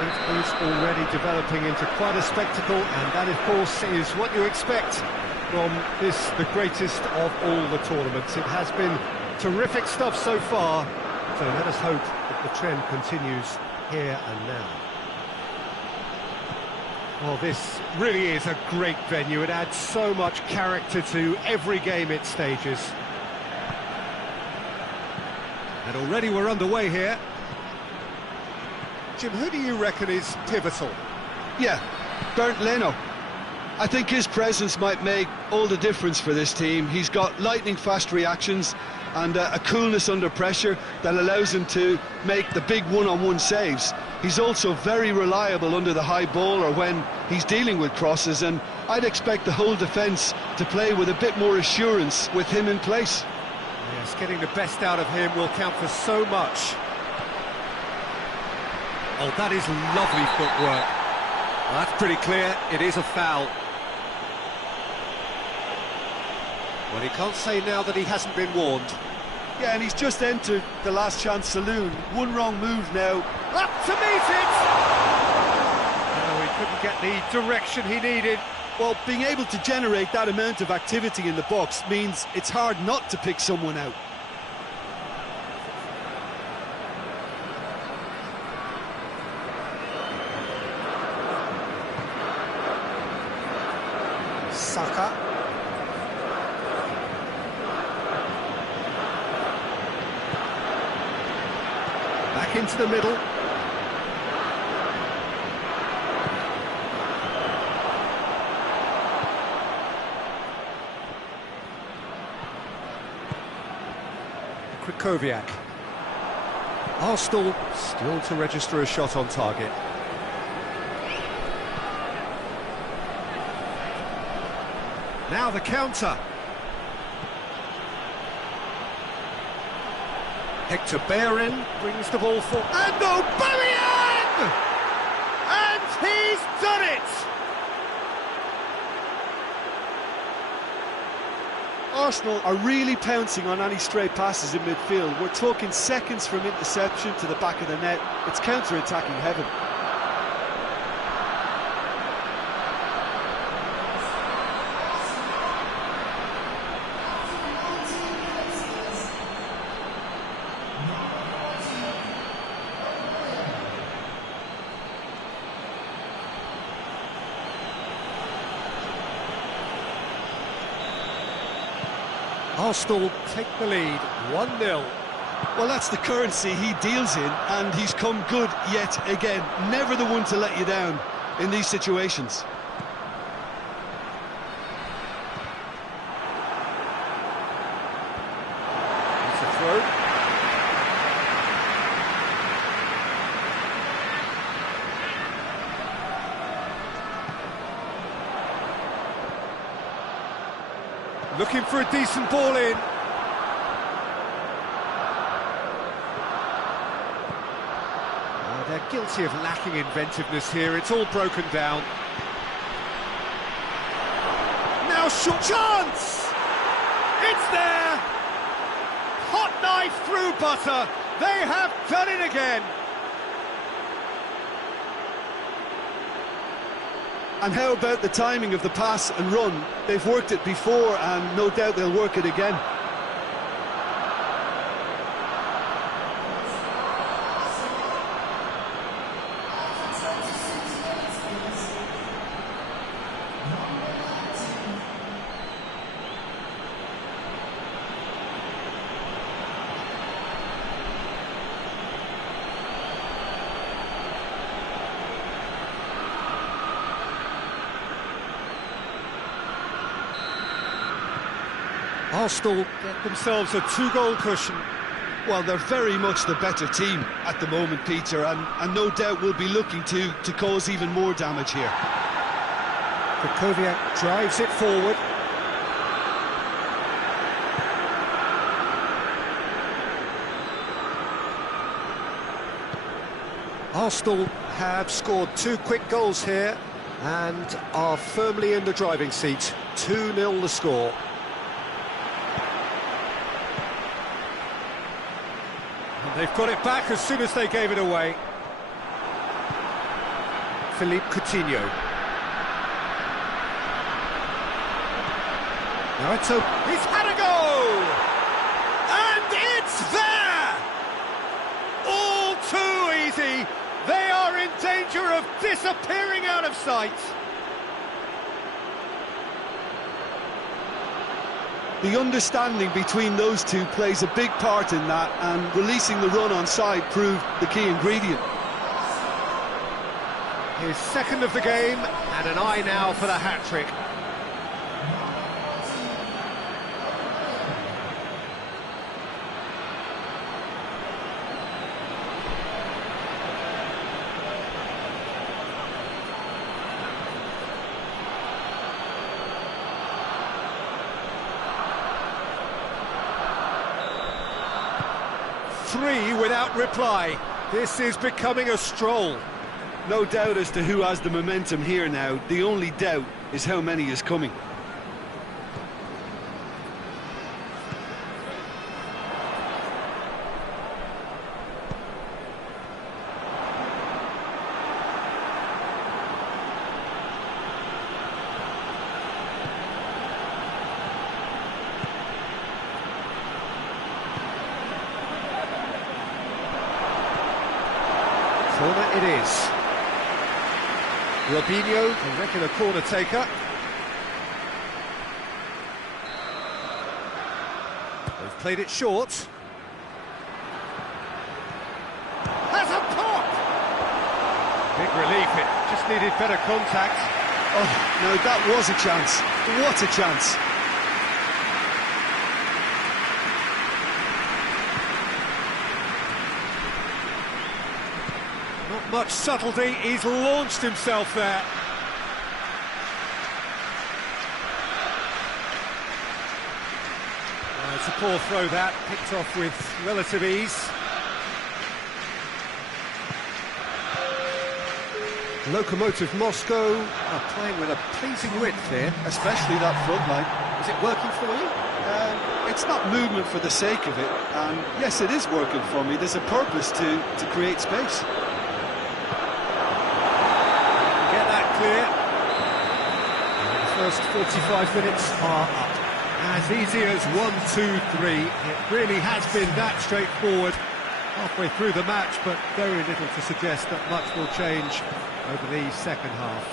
It is already developing into quite a spectacle, and that, of course, is what you expect from this, the greatest of all the tournaments. It has been terrific stuff so far, so let us hope that the trend continues here and now. Well, this really is a great venue. It adds so much character to every game it stages. And already we're underway here. Jim, who do you reckon is pivotal? Yeah, Bernd Leno. I think his presence might make all the difference for this team. He's got lightning-fast reactions and a coolness under pressure that allows him to make the big one-on-one saves. He's also very reliable under the high ball or when he's dealing with crosses, and I'd expect the whole defence to play with a bit more assurance with him in place. Yes, getting the best out of him will count for so much. Oh, that is lovely footwork. Well, that's pretty clear, it is a foul. Well, he can't say now that he hasn't been warned. Yeah, and he's just entered the last chance saloon. One wrong move now. Up to meet it! No, he couldn't get the direction he needed. Well, being able to generate that amount of activity in the box means it's hard not to pick someone out. Saka. Back into the middle. Krychowiak. Arsenal still to register a shot on target. Now the counter. Hector Bellerin brings the ball for... And Aubameyang! And he's done it! Arsenal are really pouncing on any stray passes in midfield. We're talking seconds from interception to the back of the net. It's counter-attacking heaven. Arsenal take the lead, 1-0. Well, that's the currency he deals in, and he's come good yet again. Never the one to let you down in these situations. It's a throw. Looking for a decent ball in. Oh, they're guilty of lacking inventiveness here. It's all broken down. Now short chance! It's there! Hot knife through butter. They have done it again. And how about the timing of the pass and run? They've worked it before, and no doubt they'll work it again. Arsenal get themselves a 2-goal cushion. Well, they're very much the better team at the moment, Peter, and no doubt will be looking to cause even more damage here. Krychowiak drives it forward. Arsenal have scored 2 quick goals here and are firmly in the driving seat. 2-0 the score. They've got it back as soon as they gave it away. Philippe Coutinho. Now it's open. He's had a go! And it's there! All too easy. They are in danger of disappearing out of sight. The understanding between those two plays a big part in that, and releasing the run on side proved the key ingredient. His second of the game, and an eye now for the hat-trick. Three without reply. This is becoming a stroll. No doubt as to who has the momentum here now. The only doubt is how many is coming. Corner it is. Robinho, a regular corner taker. They've played it short. Has a pop! Big relief, it just needed better contact. Oh, no, that was a chance. What a chance. Not much subtlety, he's launched himself there. It's a poor throw that, picked off with relative ease. Lokomotiv Moscow are playing with a pleasing width here. Especially that front line. Is it working for you? It's not movement for the sake of it, and yes, it is working for me. There's a purpose to create space. Get that clear. And the first 45 minutes are up. As easy as 1, 2, 3. It really has been that straightforward halfway through the match, but very little to suggest that much will change over the second half.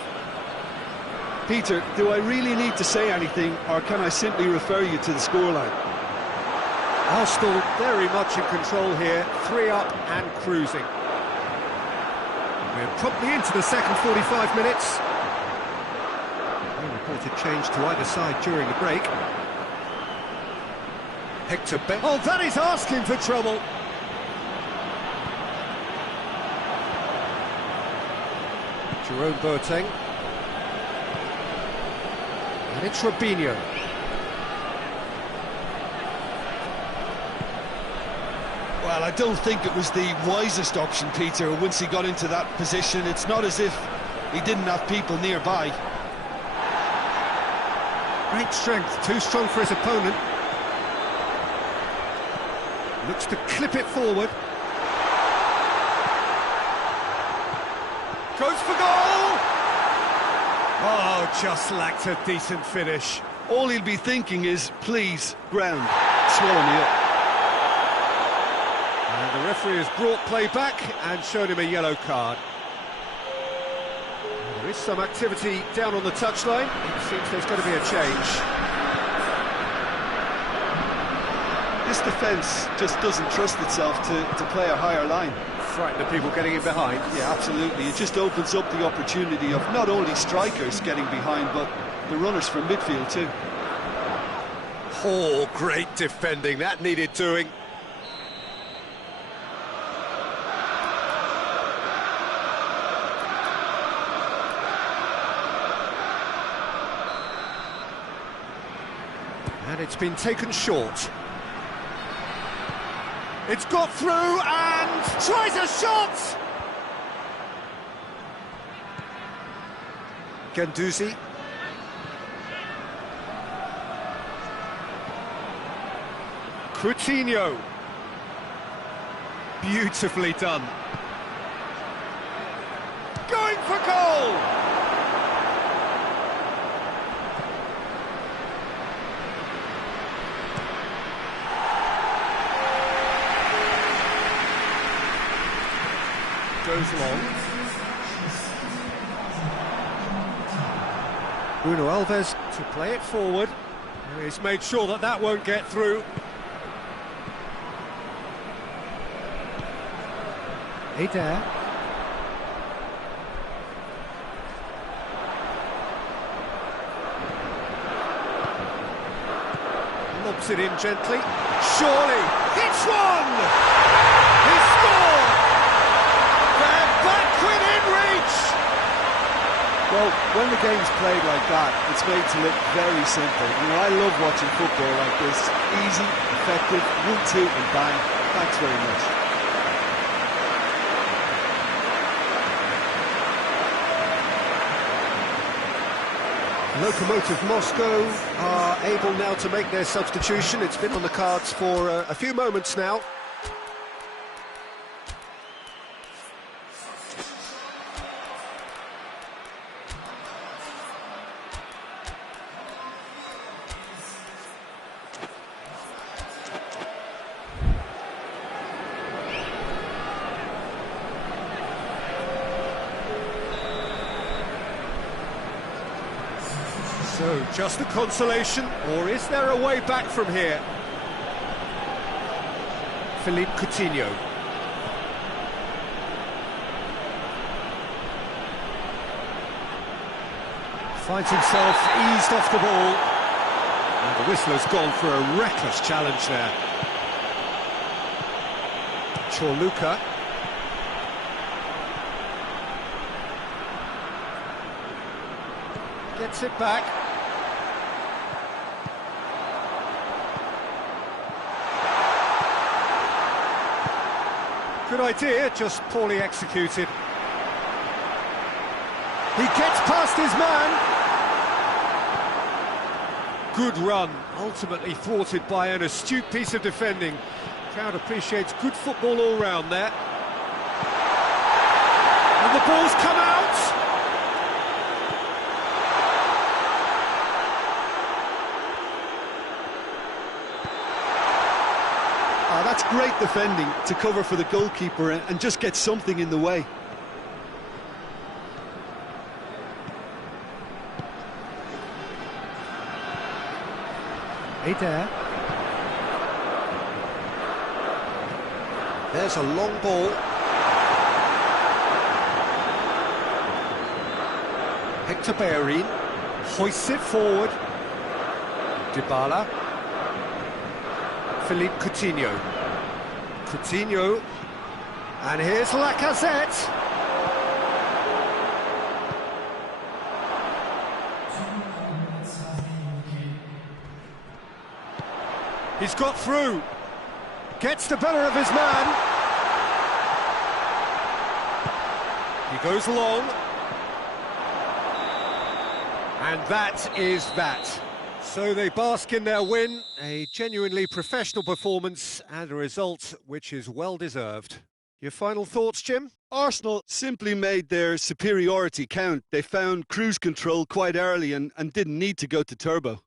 Peter, do I really need to say anything, or can I simply refer you to the scoreline? Arsenal very much in control here, 3 up and cruising. We're promptly into the second 45 minutes. No reported change to either side during the break. Hector Ben. Oh, that is asking for trouble. Jerome Boateng. And it's Robinho. Well, I don't think it was the wisest option, Peter, once he got into that position. It's not as if he didn't have people nearby. Great strength, too strong for his opponent. Looks to clip it forward. Goes for goal! Oh, just lacked a decent finish. All he'll be thinking is, please, ground, swallow me up. And the referee has brought play back and shown him a yellow card. There is some activity down on the touchline. It seems there's going to be a change. This defence just doesn't trust itself to play a higher line. Frighten the people getting in behind. Yeah, absolutely. It just opens up the opportunity of not only strikers getting behind, but the runners from midfield too. Oh, great defending. That needed doing. And it's been taken short. It's got through and tries a shot! Guendouzi. Coutinho. Beautifully done. Going for goal! Goes long. Bruno Alves to play it forward. He's made sure that that won't get through. Eder. Lobs it in gently. Surely, it's one! He scored! They're back within reach! Well, when the game's played like that, it's made to look very simple. You know, I love watching football like this. Easy, effective, 1-2 and bang. Thanks very much. Lokomotiv Moscow are able now to make their substitution. It's been on the cards for a few moments now. So, just a consolation, or is there a way back from here? Philippe Coutinho. Finds himself eased off the ball. And the whistler's gone for a reckless challenge there. Chorluka. Gets it back. Good idea, just poorly executed. He gets past his man. Good run, ultimately thwarted by an astute piece of defending. Crowd appreciates good football all round there. And the ball's come out. That's great defending to cover for the goalkeeper and just get something in the way. Eder. There's a long ball. Hector Bellerin hoists it forward. Dybala. Philippe Coutinho. Coutinho. And here's Lacazette. He's got through. Gets the better of his man. He goes long. And that is that. So they bask in their win, a genuinely professional performance and a result which is well deserved. Your final thoughts, Jim? Arsenal simply made their superiority count. They found cruise control quite early and didn't need to go to turbo.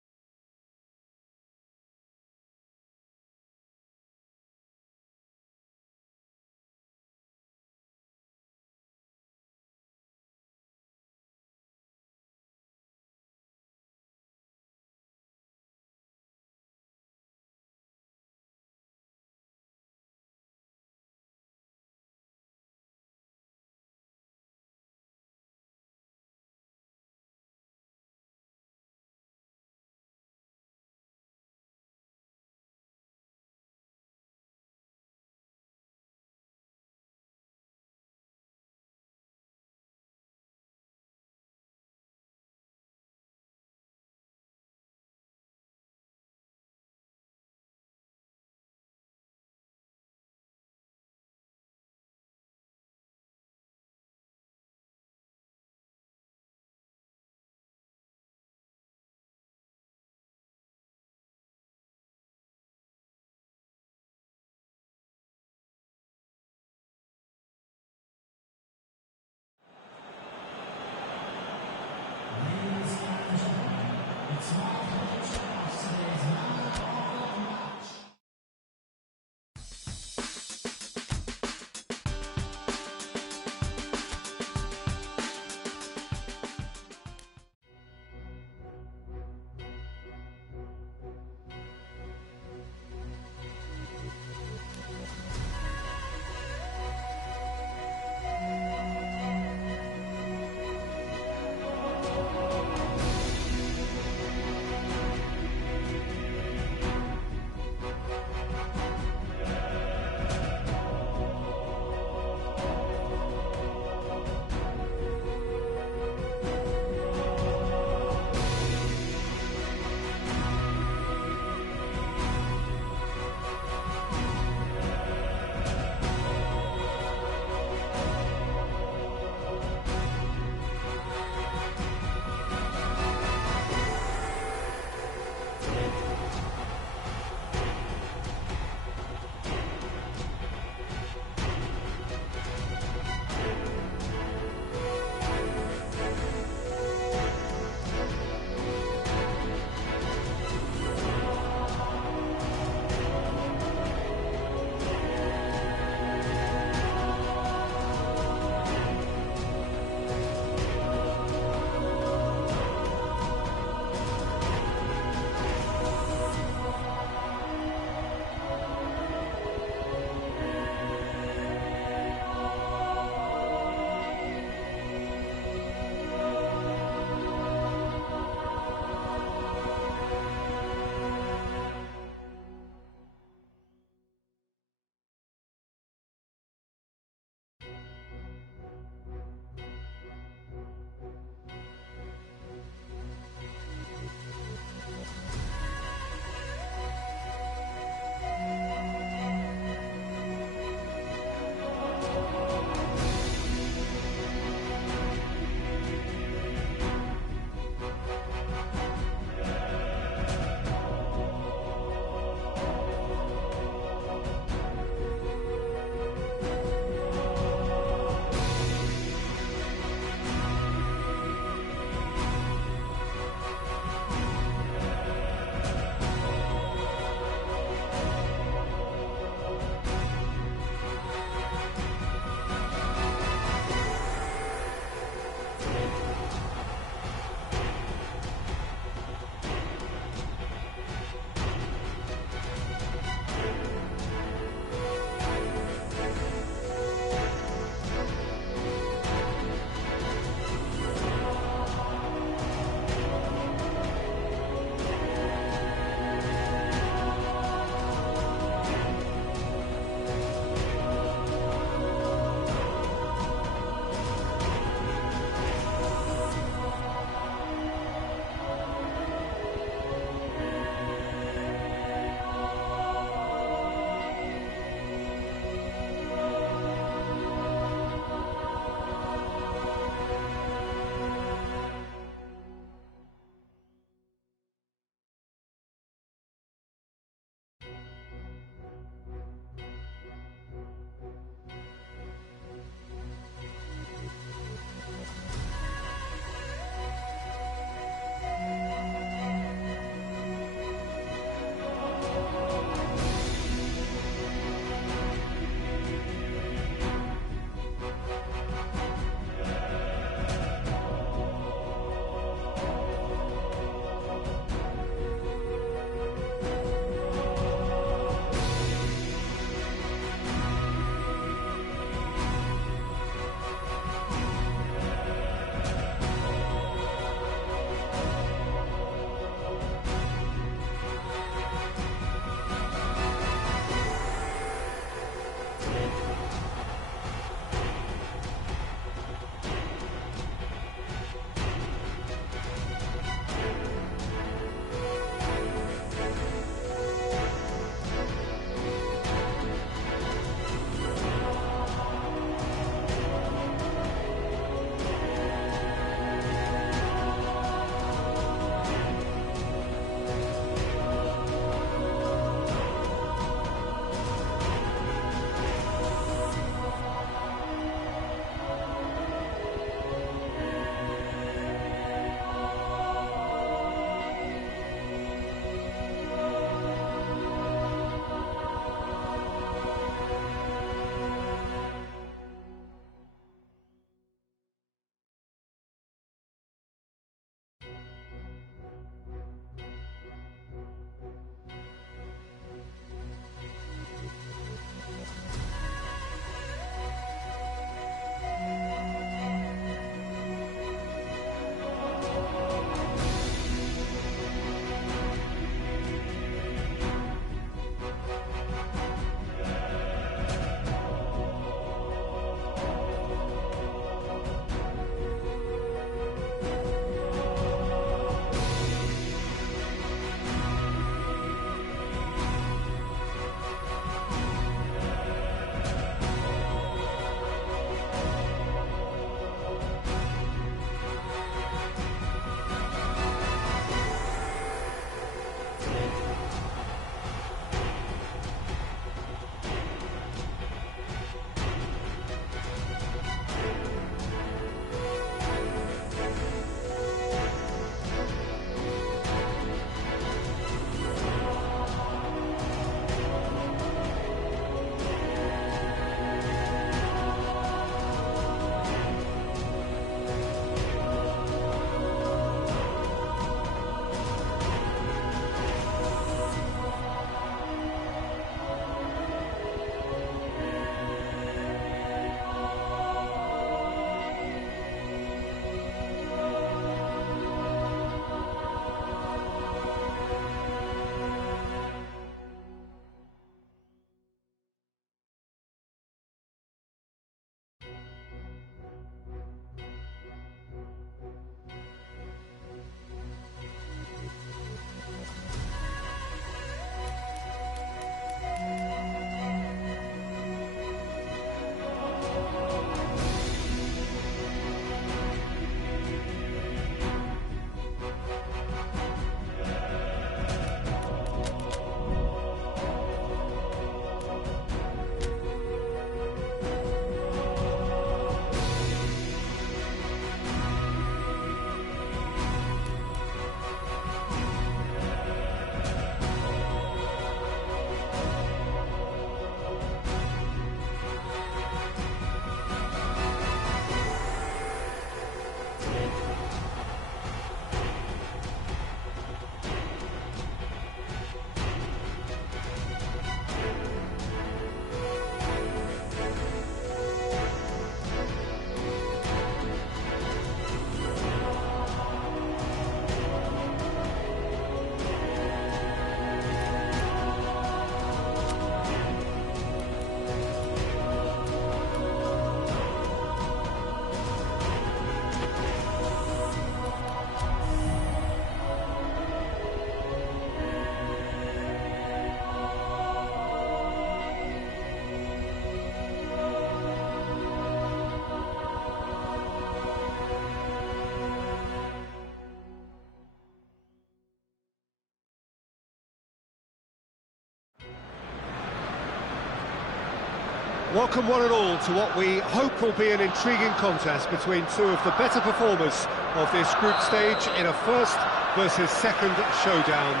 Welcome one and all to what we hope will be an intriguing contest between two of the better performers of this group stage in a first versus second showdown.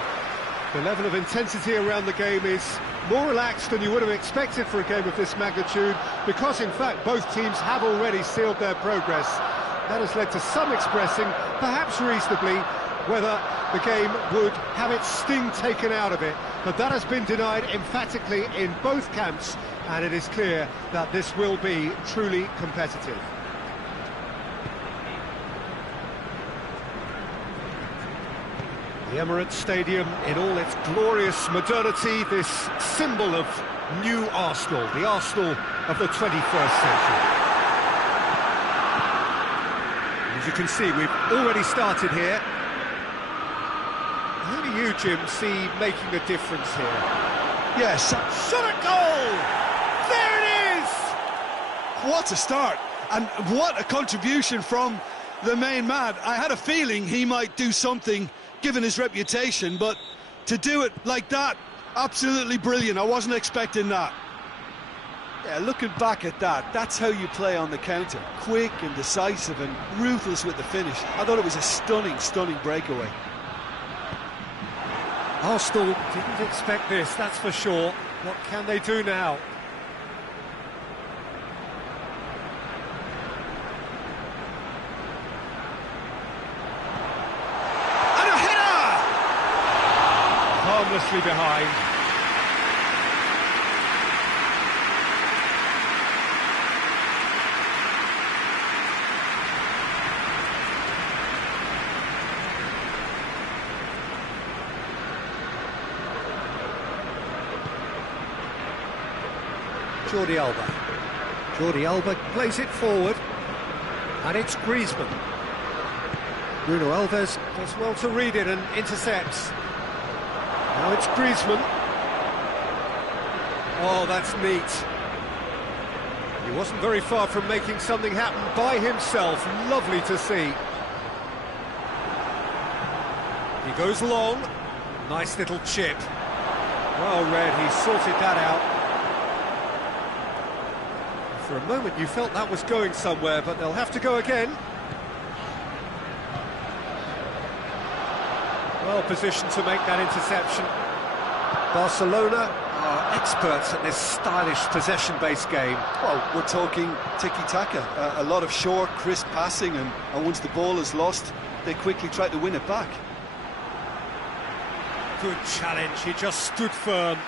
The level of intensity around the game is more relaxed than you would have expected for a game of this magnitude, because in fact both teams have already sealed their progress. That has led to some expressing, perhaps reasonably, whether the game would have its sting taken out of it, but that has been denied emphatically in both camps, and it is clear that this will be truly competitive. The Emirates Stadium in all its glorious modernity, this symbol of new Arsenal, the Arsenal of the 21st century. As you can see, we've already started here. Who do you, Jim, see making a difference here? Yes. Shot at goal! There it is! What a start, and what a contribution from the main man. I had a feeling he might do something, given his reputation, but to do it like that, absolutely brilliant. I wasn't expecting that. Yeah, looking back at that, that's how you play on the counter. Quick and decisive and ruthless with the finish. I thought it was a stunning, stunning breakaway. Arsenal didn't expect this, that's for sure. What can they do now? And a header! Harmlessly behind. Jordi Alba plays it forward, and it's Griezmann. Bruno Alves does well to read it and intercepts. Now it's Griezmann. Oh, that's neat. He wasn't very far from making something happen by himself. Lovely to see. He goes long. Nice little chip. Well read, he sorted that out. For a moment you felt that was going somewhere, but they'll have to go again. Well positioned to make that interception. Barcelona are experts at this stylish possession-based game. Well, we're talking tiki-taka, a lot of short, crisp passing, and once the ball is lost, they quickly try to win it back. Good challenge, he just stood firm.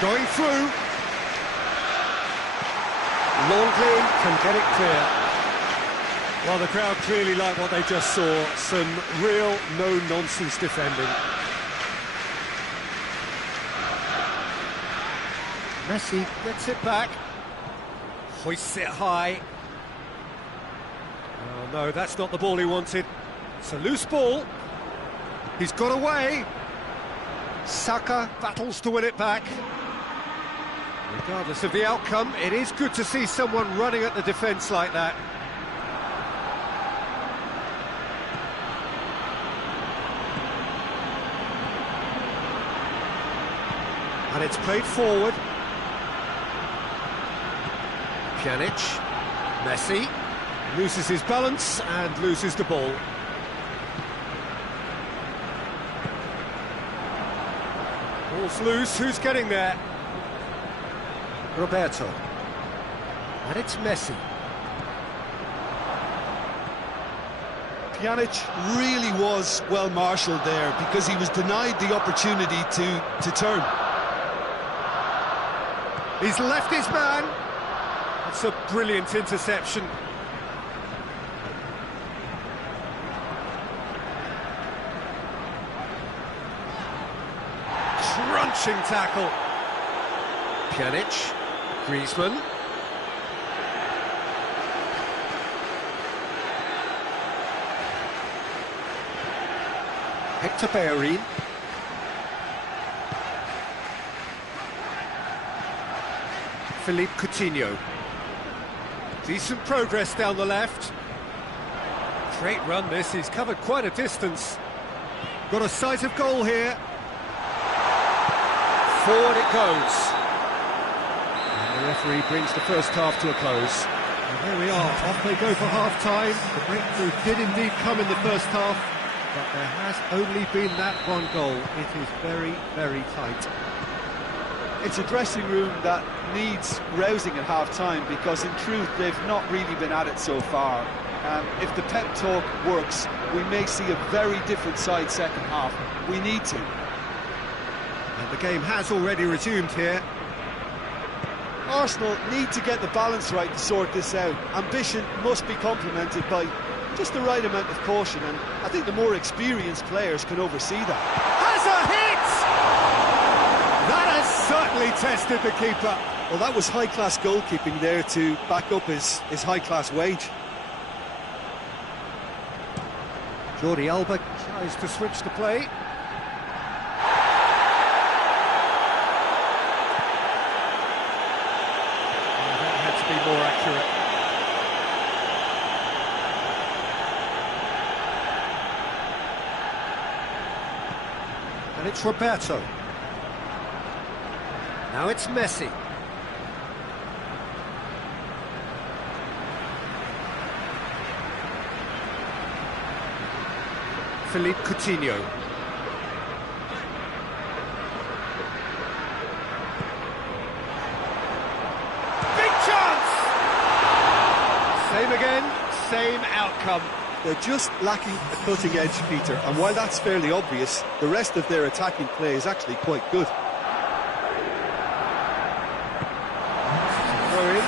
Going through. Longley can get it clear. Well, the crowd clearly like what they just saw. Some real no-nonsense defending. Messi gets it back. Hoists it high. Oh no, that's not the ball he wanted. It's a loose ball. He's got away. Saka battles to win it back. Regardless of the outcome, it is good to see someone running at the defence like that. And it's played forward. Pjanic, Messi, loses his balance and loses the ball. Ball's loose, who's getting there? Roberto. And it's Messi. Pjanic really was well marshalled there, because he was denied the opportunity to turn. He's left his man. That's a brilliant interception. Crunching tackle. Pjanic, Griezmann. Hector Bellerin. Philippe Coutinho. Decent progress down the left. Great run this, he's covered quite a distance. Got a sight of goal here. Forward it goes. And the referee brings the first half to a close. And there we are, off they go for half-time. The breakthrough did indeed come in the first half, but there has only been that one goal. It is very, very tight. It's a dressing room that needs rousing at half-time, because in truth they've not really been at it so far. If the pep talk works, we may see a very different side second half. We need to. And the game has already resumed here. Arsenal need to get the balance right to sort this out. Ambition must be complemented by just the right amount of caution, and I think the more experienced players can oversee that. Has a hit! That has certainly tested the keeper. Well, that was high-class goalkeeping there to back up his high-class wage. Jordi Alba tries to switch the play. That had to be more accurate. And it's Roberto. Now it's Messi. Philippe Coutinho. Big chance! Same again, same outcome. They're just lacking a cutting edge, Peter, and while that's fairly obvious, the rest of their attacking play is actually quite good. Throw in.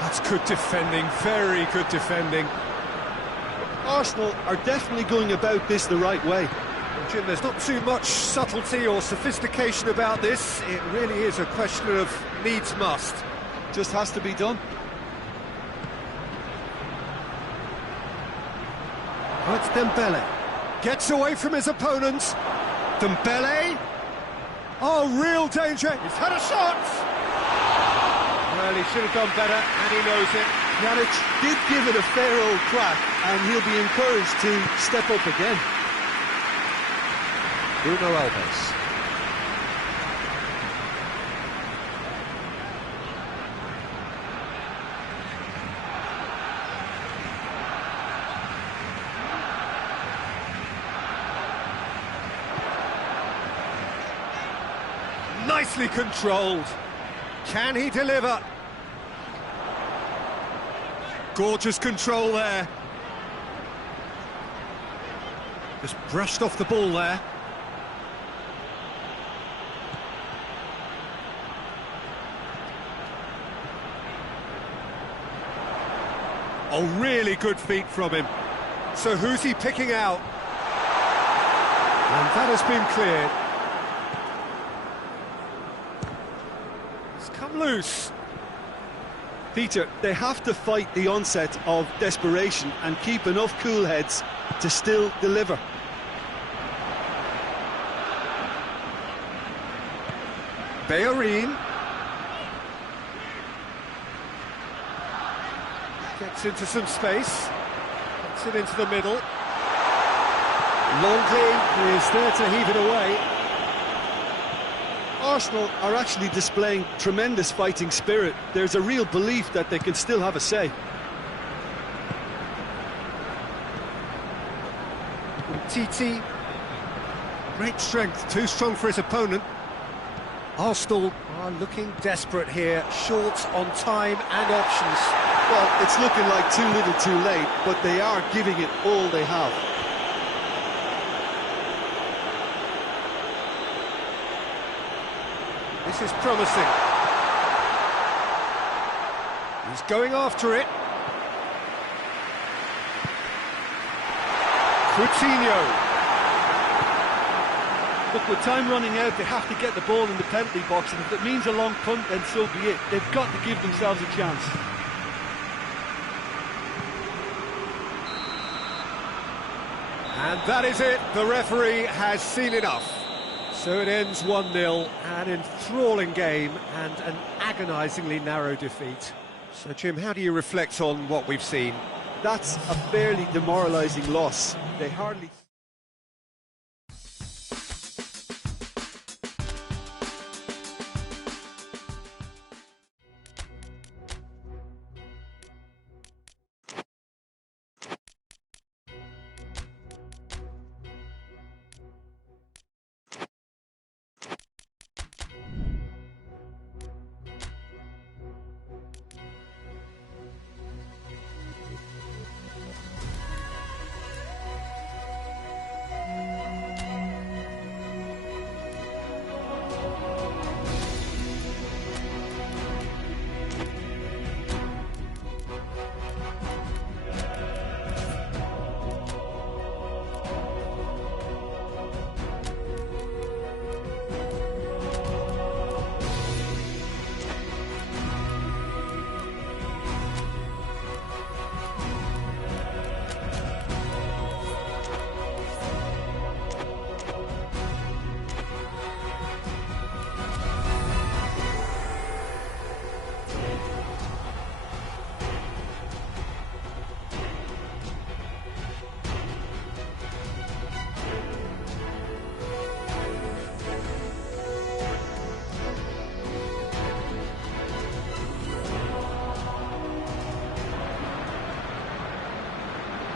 That's good defending, very good defending. Arsenal are definitely going about this the right way. Jim, there's not too much subtlety or sophistication about this. It really is a question of needs must. Just has to be done. Oh, it's Dembele. Gets away from his opponents. Dembele. Oh, real danger. He's had a shot. Well, he should have done better, and he knows it. Pjanic did give it a fair old crack, and he'll be encouraged to step up again. Bruno Alves. Nicely controlled. Can he deliver? Gorgeous control there. Just brushed off the ball there. Oh, really good feet from him. So who's he picking out? And that has been cleared. It's come loose. Peter, they have to fight the onset of desperation and keep enough cool heads to still deliver. Bellerin. Gets into some space. Gets it into the middle. Longley is there to heave it away. Arsenal are actually displaying tremendous fighting spirit. There's a real belief that they can still have a say. TT. Great strength, too strong for his opponent. Arsenal are looking desperate here, short on time and options. Well, it's looking like too little too late, but they are giving it all they have. This is promising. He's going after it. Coutinho. Look, with time running out, they have to get the ball in the penalty box, and if it means a long punt, then so be it. They've got to give themselves a chance. And that is it. The referee has seen enough. So it ends 1-0, an enthralling game and an agonisingly narrow defeat. So Jim, how do you reflect on what we've seen? That's a fairly demoralising loss. They hardly...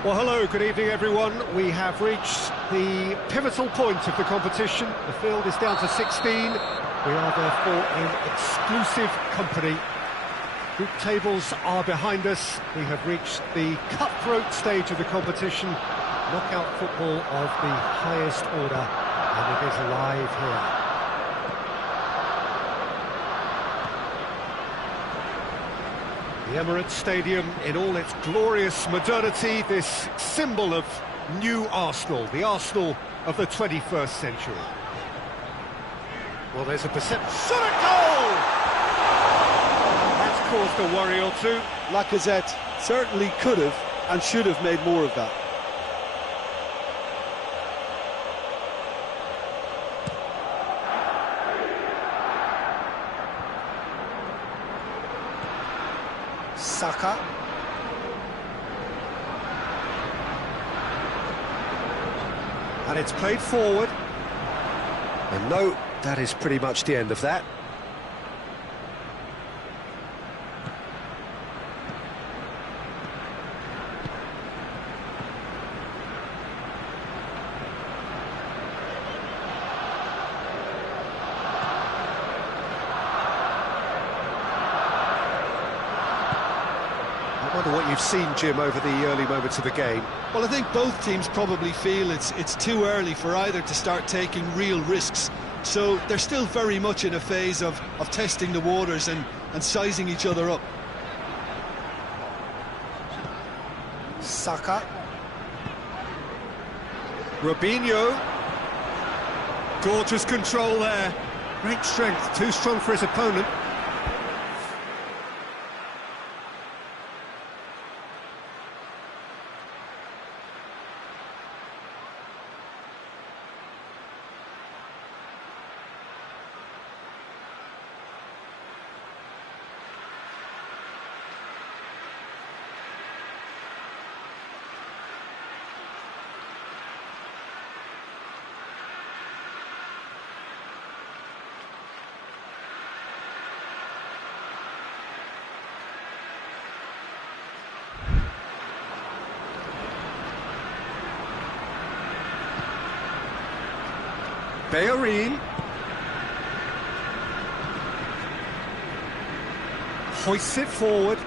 Well, hello, good evening everyone. We have reached the pivotal point of the competition. The field is down to 16. We are therefore in exclusive company. Group tables are behind us. We have reached the cutthroat stage of the competition. Knockout football of the highest order, and it is live here. The Emirates Stadium in all its glorious modernity, this symbol of new Arsenal, the Arsenal of the 21st century. Well, there's a perception. Shot a goal! That's caused a worry or two. Lacazette certainly could have and should have made more of that. Saka. And it's played forward. And no, that is pretty much the end of that. I wonder what you've seen, Jim, over the early moments of the game. Well, I think both teams probably feel it's too early for either to start taking real risks. So they're still very much in a phase of testing the waters and sizing each other up. Saka. Robinho. Gorgeous control there. Great strength, too strong for his opponent. Bellerin. Hoists it forward.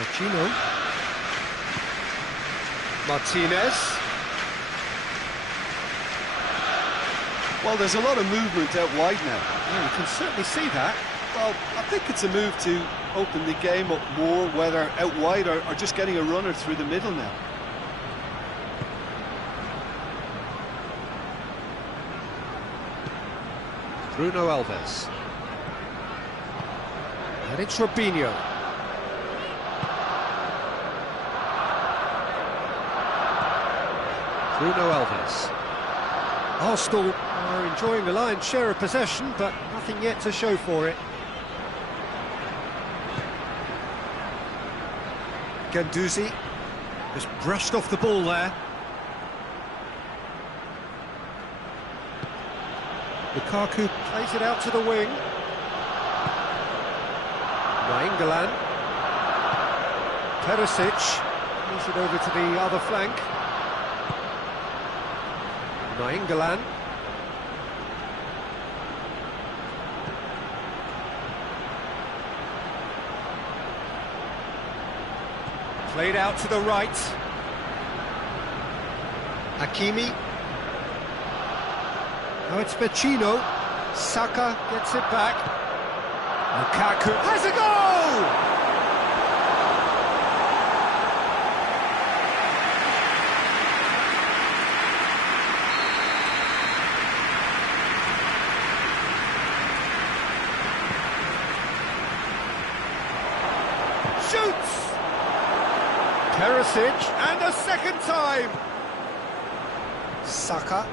Vecino. Martinez. Well, there's a lot of movement out wide now. Yeah, you can certainly see that. Well, I think it's a move to open the game up more, whether out wide or just getting a runner through the middle now. Bruno Alves. And it's Robinho. Bruno Alves. Arsenal are enjoying the lion's share of possession, but nothing yet to show for it. Guendouzi has brushed off the ball there. Lukaku plays it out to the wing. Nainggolan. Perisic moves it over to the other flank. Nainggolan. Played out to the right. Hakimi. Now it's Vecino. Saka gets it back. Lukaku has a goal! Shoots! Perisic, and a second time! Saka.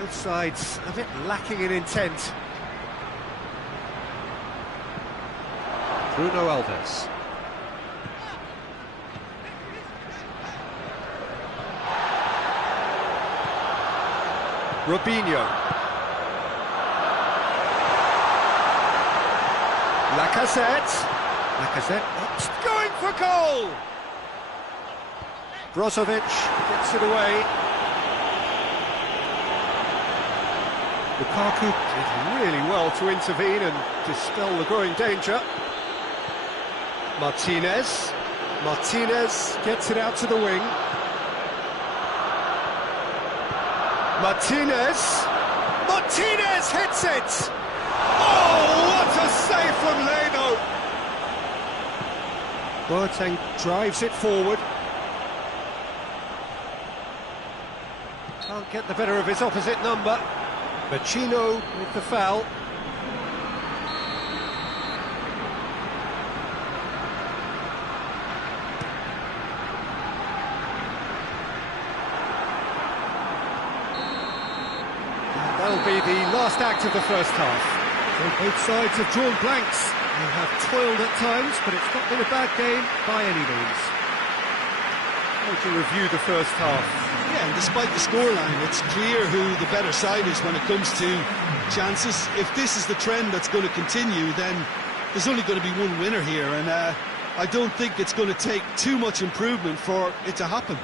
Both sides a bit lacking in intent. Bruno Alves. Robinho. Lacazette. Lacazette opts going for goal. Brozovic gets it away. Lukaku did really well to intervene and dispel the growing danger. Martinez. Martinez gets it out to the wing. Martinez. Martinez hits it! Oh, what a save from Leno! Boateng drives it forward. Can't get the better of his opposite number. Vecino with the foul. And that'll be the last act of the first half. So both sides have drawn blanks. They have toiled at times, but it's not been a bad game by any means. How to review the first half? Yeah, and despite the scoreline, it's clear who the better side is when it comes to chances. If this is the trend that's going to continue, then there's only going to be one winner here, and I don't think it's going to take too much improvement for it to happen.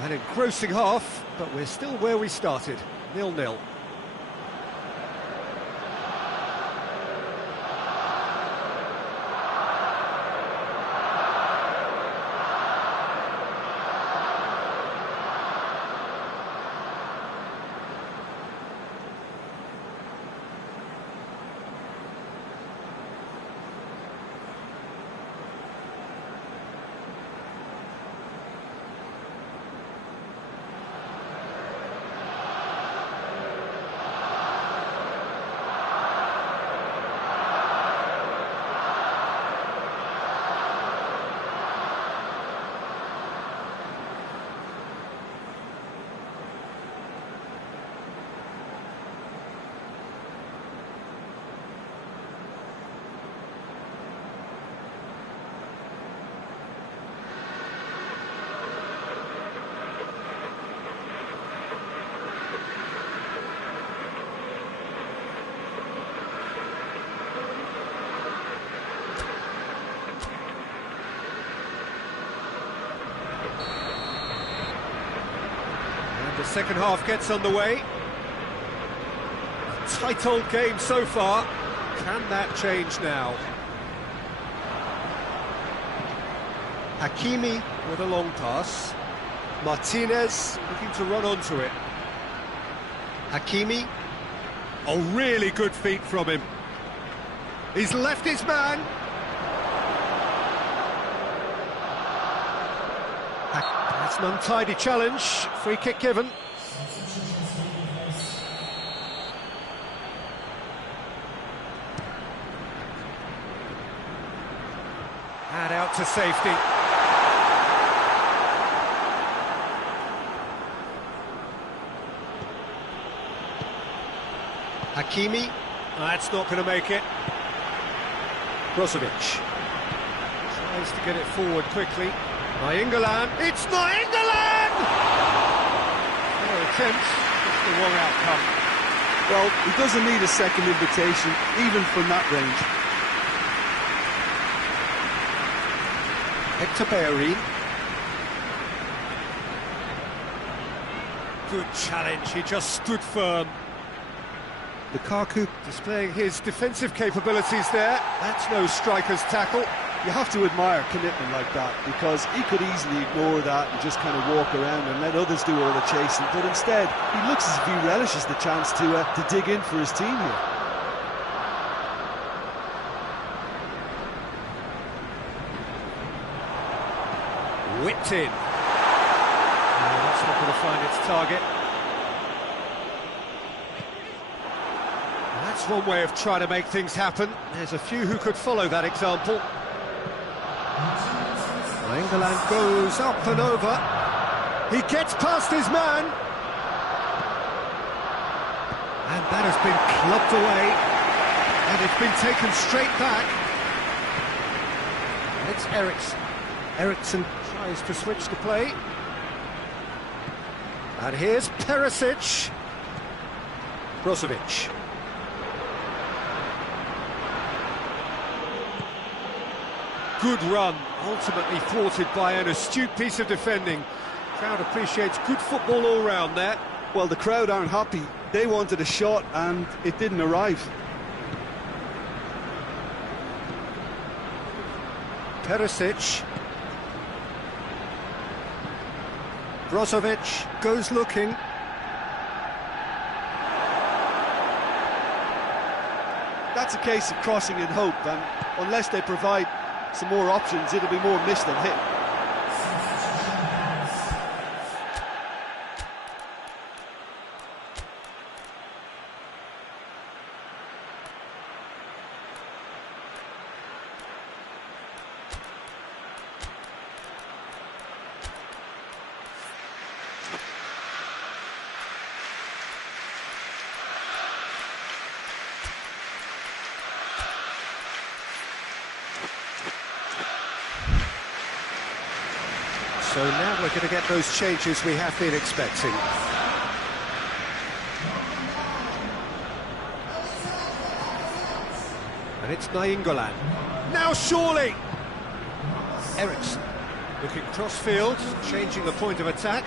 An engrossing half, but we're still where we started, 0-0. second half gets underway. A tight old game so far. Can that change now? Hakimi with a long pass. Martinez looking to run onto it. Hakimi. Oh, really good feet from him. He's left his man. That's an untidy challenge. Free kick given. And out to safety. Hakimi. That's not going to make it. Brozovic tries to get it forward quickly. Nainggolan. It's Nainggolan! No attempt, just the wrong outcome. Well, he doesn't need a second invitation, even from that range. Hector Bellerin. Good challenge, he just stood firm. Lukaku displaying his defensive capabilities there. That's no striker's tackle. You have to admire commitment like that, because he could easily ignore that and just kind of walk around and let others do all the chasing, but instead he looks as if he relishes the chance to dig in for his team here. Whipped in. No, that's not going to find its target. That's one way of trying to make things happen. There's a few who could follow that example. Nainggolan goes up and over. He gets past his man. And that has been clubbed away. And it's been taken straight back. It's Eriksen. Eriksen tries to switch the play. And here's Perisic. Brozovic. Good run, ultimately thwarted by an astute piece of defending. Crowd appreciates good football all round there. Well, the crowd aren't happy. They wanted a shot and it didn't arrive. Perisic. Brozovic goes looking. That's a case of crossing in hope, and unless they provide some more options, it'll be more miss than hit. So now we're going to get those changes we have been expecting. And it's Nainggolan. Now surely! Eriksen looking cross-field, changing the point of attack.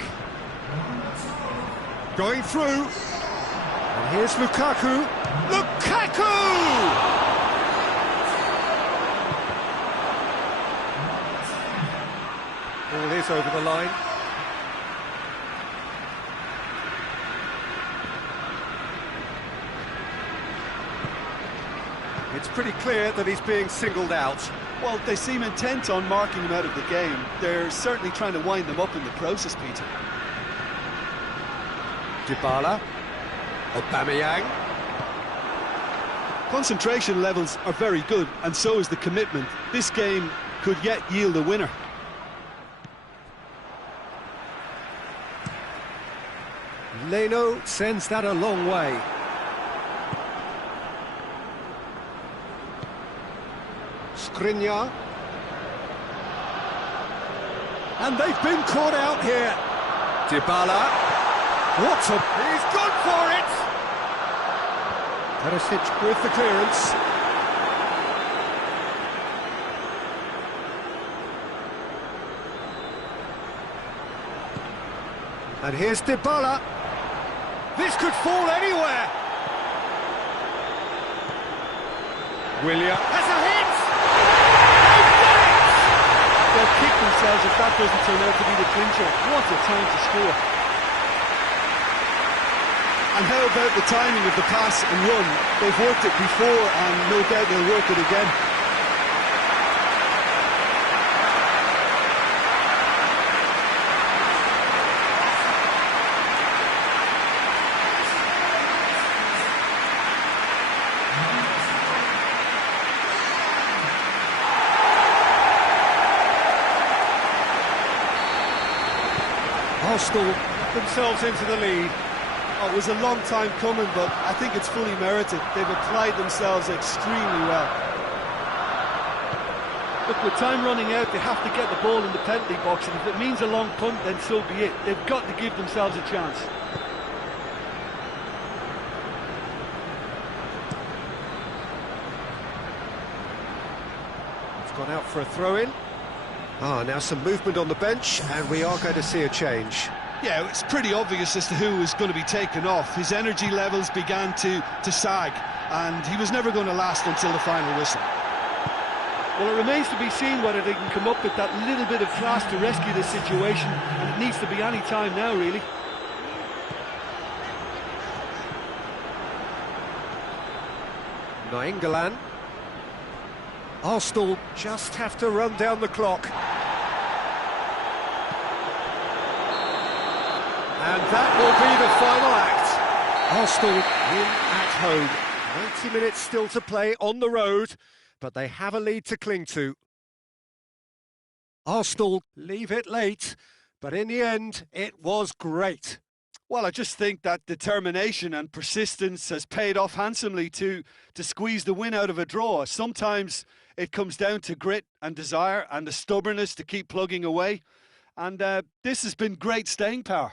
Going through. And here's Lukaku. Lukaku! Ball is over the line. It's pretty clear that he's being singled out. Well, they seem intent on marking him out of the game. They're certainly trying to wind them up in the process, Peter. Dybala. Aubameyang. Concentration levels are very good, and so is the commitment. This game could yet yield a winner. Leno sends that a long way. Skriniar. And they've been caught out here. Dybala. He's gone for it! Perisic with the clearance. And here's Dybala. This could fall anywhere. William has a hit! They'll kick themselves if that doesn't turn out to be the clincher. What a time to score. And how about the timing of the pass and run? They've worked it before and no doubt they'll work it again. Arsenal themselves into the lead. Oh, it was a long time coming, but I think it's fully merited. They've applied themselves extremely well. Look, with time running out, they have to get the ball in the penalty box, and if it means a long punt, then so be it. They've got to give themselves a chance. It's gone out for a throw-in. Now some movement on the bench, and we are going to see a change. Yeah, it's pretty obvious as to who was going to be taken off. His energy levels began to sag, and he was never going to last until the final whistle. Well, it remains to be seen whether they can come up with that little bit of class to rescue this situation, and it needs to be any time now, really. Nainggolan. Arsenal just have to run down the clock. And that will be the final act. Arsenal win at home. 90 minutes still to play on the road, but they have a lead to cling to. Arsenal leave it late, but in the end, it was great. Well, I just think that determination and persistence has paid off handsomely to squeeze the win out of a draw. Sometimes it comes down to grit and desire and the stubbornness to keep plugging away. And this has been great staying power.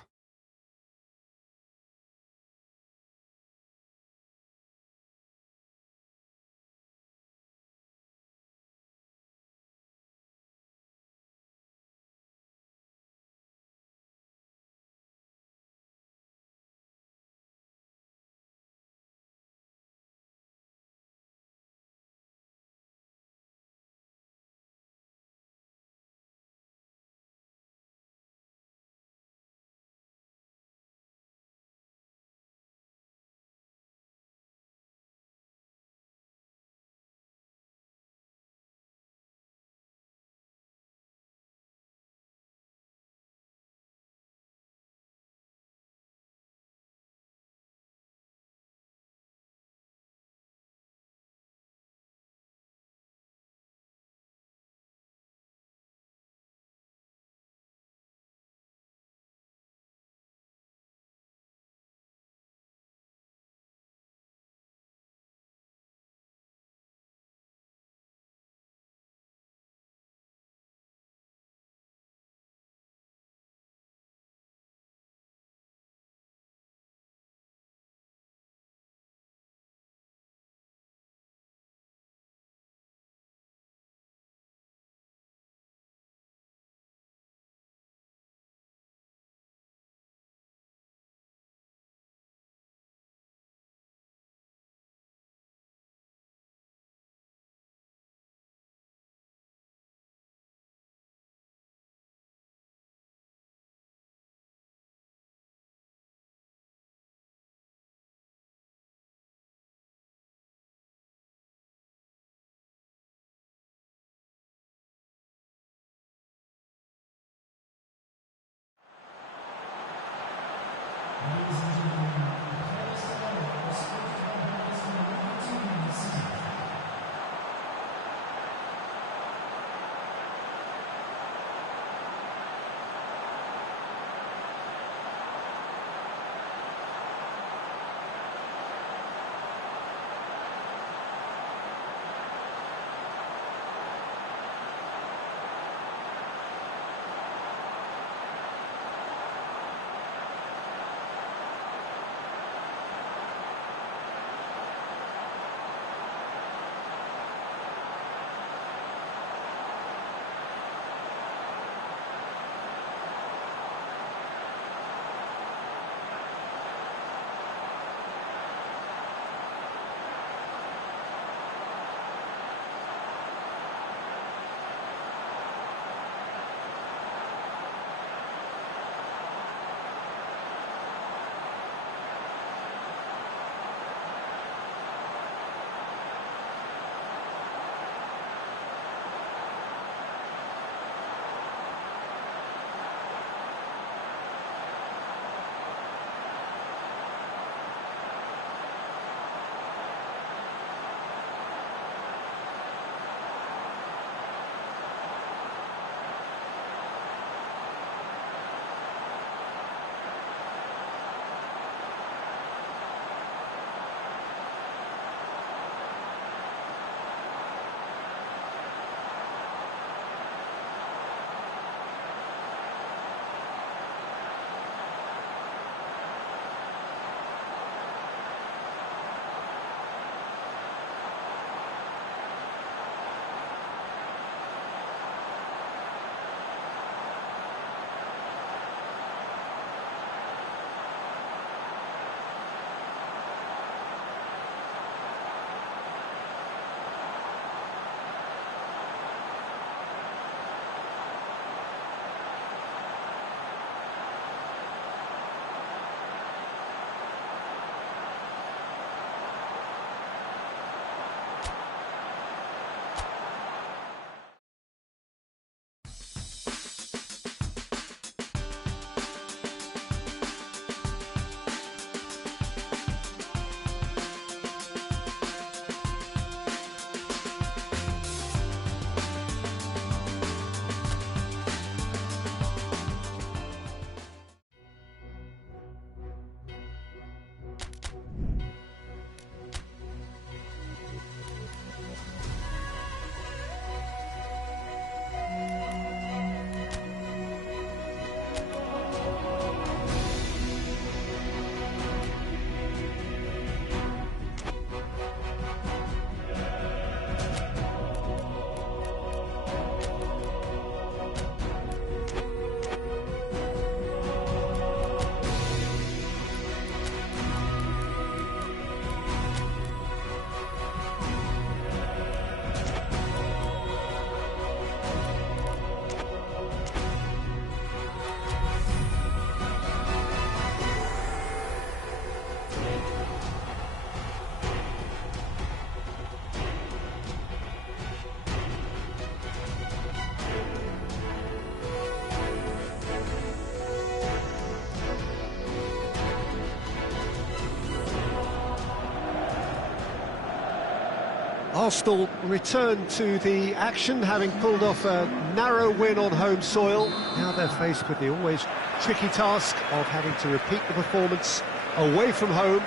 Arsenal return to the action, having pulled off a narrow win on home soil. Now they're faced with the always tricky task of having to repeat the performance away from home,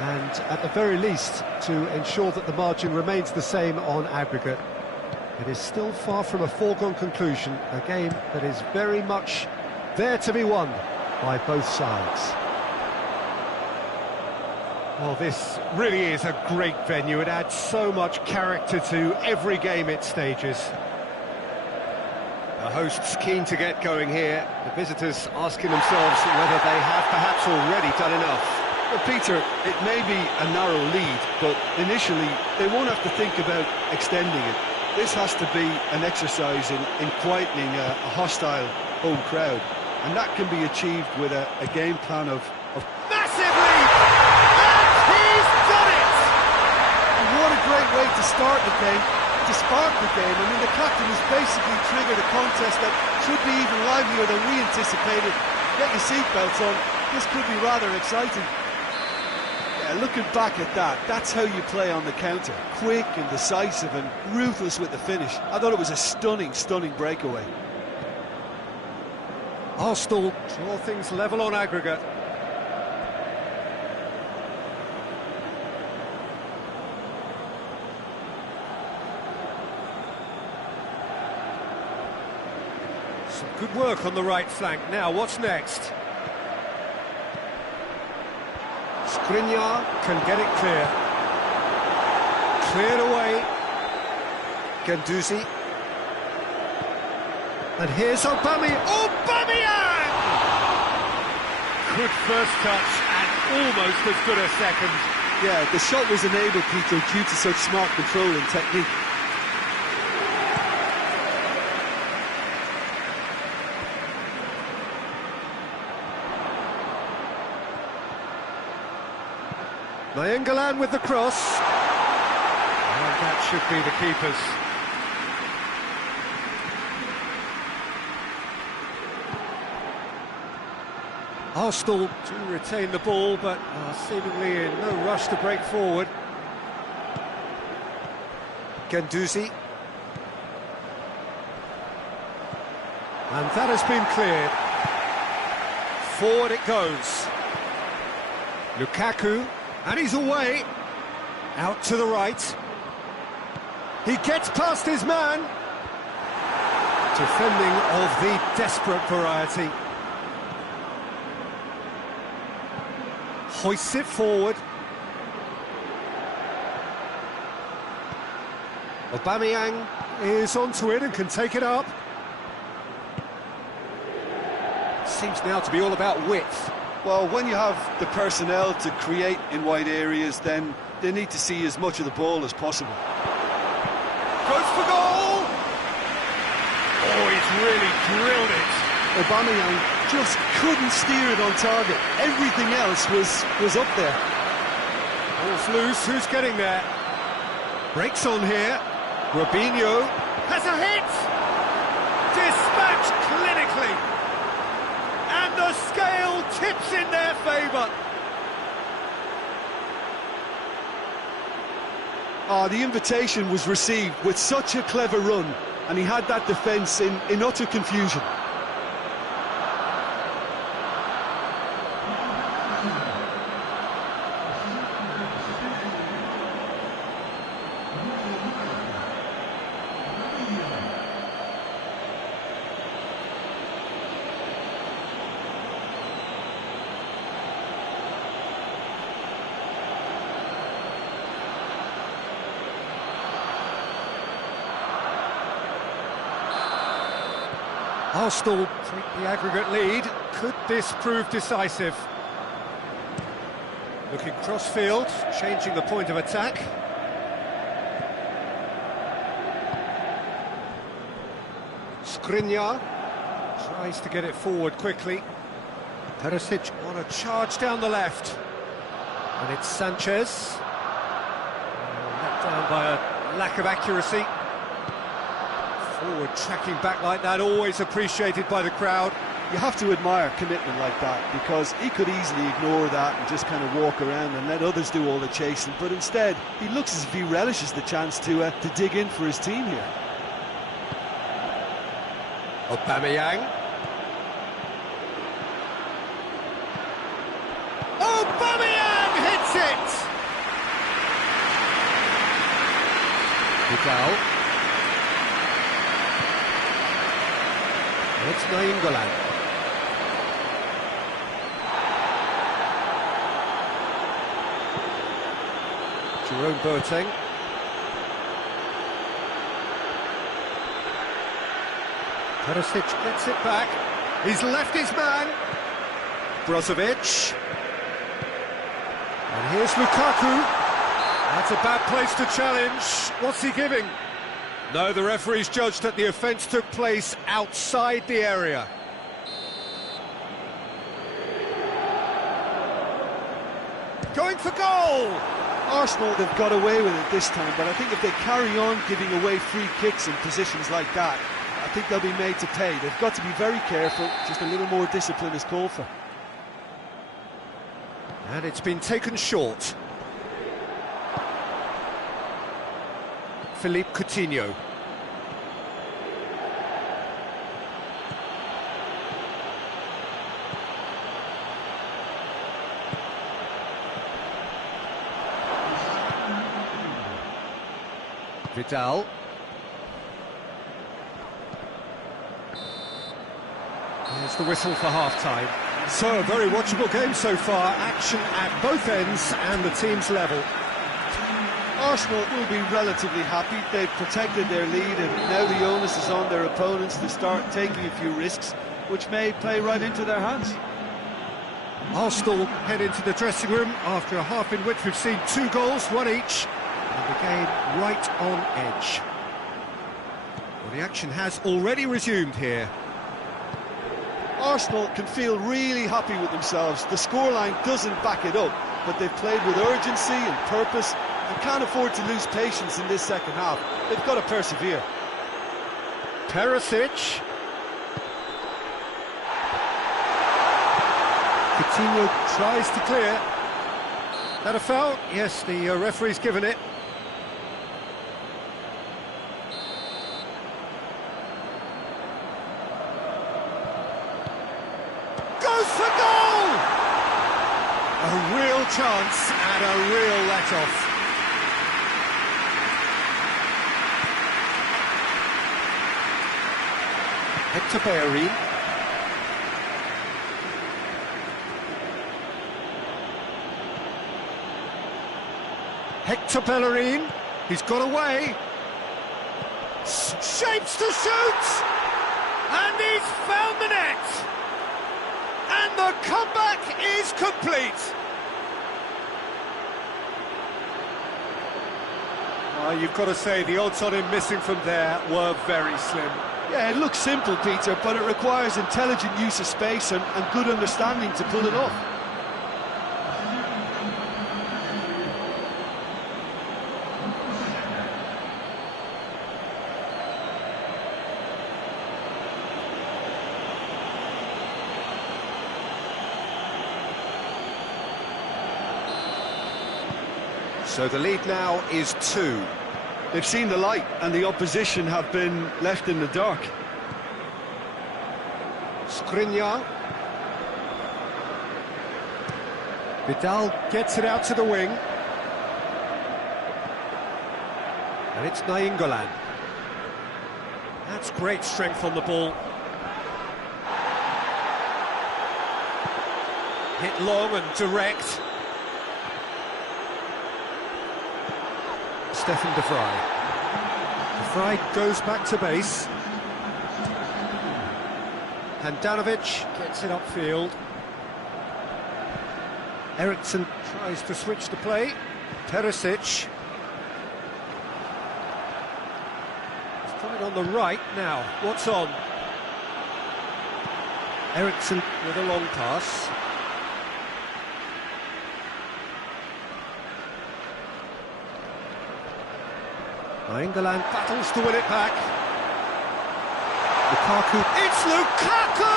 and at the very least to ensure that the margin remains the same on aggregate. It is still far from a foregone conclusion, a game that is very much there to be won by both sides. Well, this really is a great venue. It adds so much character to every game it stages. The hosts keen to get going here. The visitors asking themselves whether they have perhaps already done enough. Well, Peter, it may be a narrow lead, but initially they won't have to think about extending it. This has to be an exercise in quietening a hostile home crowd, and that can be achieved with a game plan of... Massive lead! And he's done it! What a great way to start the game, to spark the game. I mean, the captain has basically triggered a contest that should be even livelier than we anticipated. Get your seatbelts on, this could be rather exciting. Looking back at that, that's how you play on the counter. Quick and decisive and ruthless with the finish. I thought it was a stunning, stunning breakaway. Arsenal draw things level on aggregate. Some good work on the right flank. Now, what's next? Skriniar can get it clear. Cleared away. Guendouzi. And here's Aubameyang! Good first touch and almost as good a second. Yeah, the shot was enabled, Peter, due to such smart control and technique. Nainggolan with the cross. And that should be the keeper's. Arsenal do retain the ball, but are seemingly in no rush to break forward. Guendouzi. And that has been cleared. Forward it goes. Lukaku. And he's away, out to the right. He gets past his man. Defending of the desperate variety. Hoists it forward. Aubameyang is onto it and can take it up. Seems now to be all about width. Well, when you have the personnel to create in wide areas, then they need to see as much of the ball as possible. Goes for goal! Oh, he's really drilled it. Aubameyang just couldn't steer it on target. Everything else was up there. Ball's loose, who's getting there? Breaks on here. Robinho has a hit! Dispatched clinically. And the scale tips in their favour. The invitation was received with such a clever run, and he had that defence in utter confusion. Arsenal take the aggregate lead. Could this prove decisive? Looking cross-field, changing the point of attack. Skriniar tries to get it forward quickly. Perisic on a charge down the left. And it's Sanchez. Let down by a lack of accuracy. Forward tracking back like that, always appreciated by the crowd. You have to admire commitment like that, because he could easily ignore that and just kind of walk around and let others do all the chasing, but instead he looks as if he relishes the chance to dig in for his team here. Aubameyang. Aubameyang hits it! Vidal. It's Nainggolan. Jerome Boateng. Perisic gets it back. He's left his man. Brozovic. And here's Lukaku. That's a bad place to challenge. What's he giving? No, the referee's judged that the offence took place outside the area. Going for goal! Arsenal, they've got away with it this time, but I think if they carry on giving away free kicks in positions like that, I think they'll be made to pay. They've got to be very careful. Just a little more discipline is called for. And it's been taken short. Philippe Coutinho. Vidal. Here's the whistle for half-time. So, a very watchable game so far. Action at both ends and the team's level. Arsenal will be relatively happy. They've protected their lead, and now the onus is on their opponents to start taking a few risks, which may play right into their hands. Arsenal head into the dressing room after a half in which we've seen 2 goals, 1 each, and the game right on edge. Well, the action has already resumed here. Arsenal can feel really happy with themselves. The scoreline doesn't back it up, but they've played with urgency and purpose and can't afford to lose patience in this second half. They've got to persevere. Perisic. Coutinho tries to clear. That a foul? Yes, the referee's given it. Goes for goal! A real chance and a real let-off. Hector Bellerin. Hector Bellerin, he's got away. Shapes to shoot! And he's found the net! And the comeback is complete! You've got to say, the odds on him missing from there were very slim. Yeah, it looks simple, Peter, but it requires intelligent use of space and good understanding to pull it off. So the lead now is 2. They've seen the light and the opposition have been left in the dark. Skriniar. Vidal gets it out to the wing. And it's Nainggolan. That's great strength on the ball. Hit long and direct. Stefan de Vrij. De Vrij goes back to base. Handanovic gets it upfield. Eriksson tries to switch the play. Perisic. He's coming on the right now. What's on? Eriksson with a long pass. Nainggolan battles to win it back. Lukaku. It's Lukaku!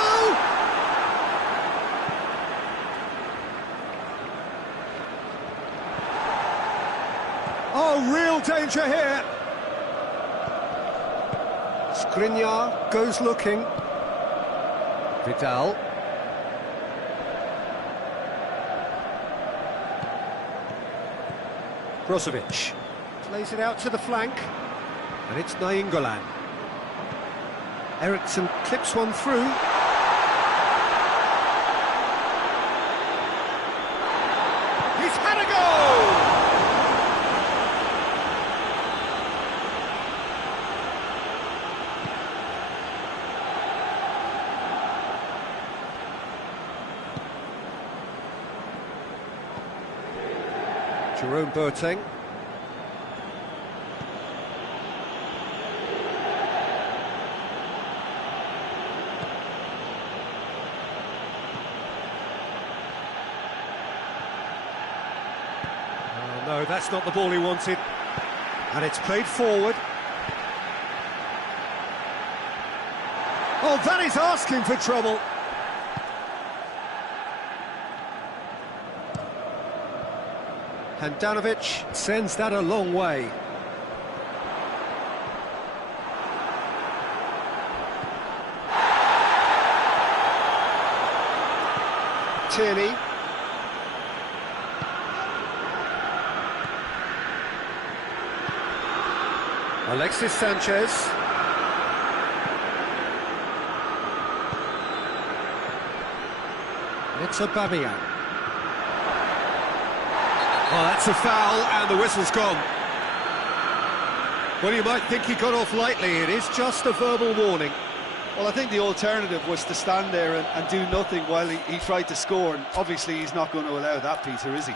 danger here. Skriniar goes looking. Vidal. Brozovic plays it out to the flank, and it's Nainggolan. Eriksson clips one through. He's had a go! Jerome Boateng. Oh, no, that's not the ball he wanted. And it's played forward. Oh, that is asking for trouble. Handanovic sends that a long way. Tierney. Alexis Sanchez. It's Aubameyang. Oh, that's a foul, and the whistle's gone. Well, you might think he got off lightly. It is just a verbal warning. Well, I think the alternative was to stand there and do nothing while he tried to score, and obviously he's not going to allow that, Peter, is he?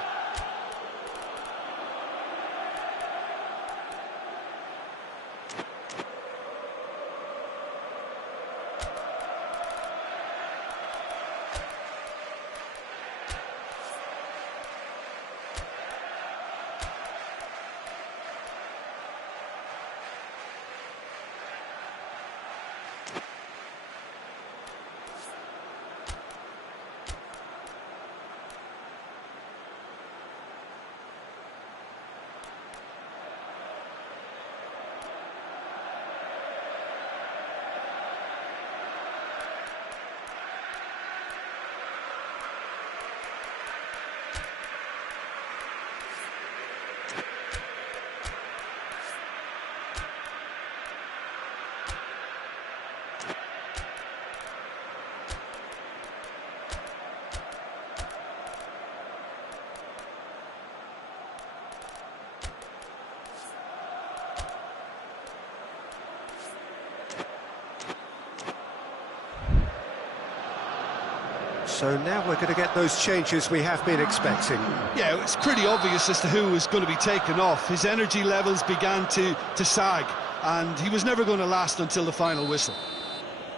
So now we're going to get those changes we have been expecting. Yeah, it's pretty obvious as to who was going to be taken off. His energy levels began to sag, and he was never going to last until the final whistle.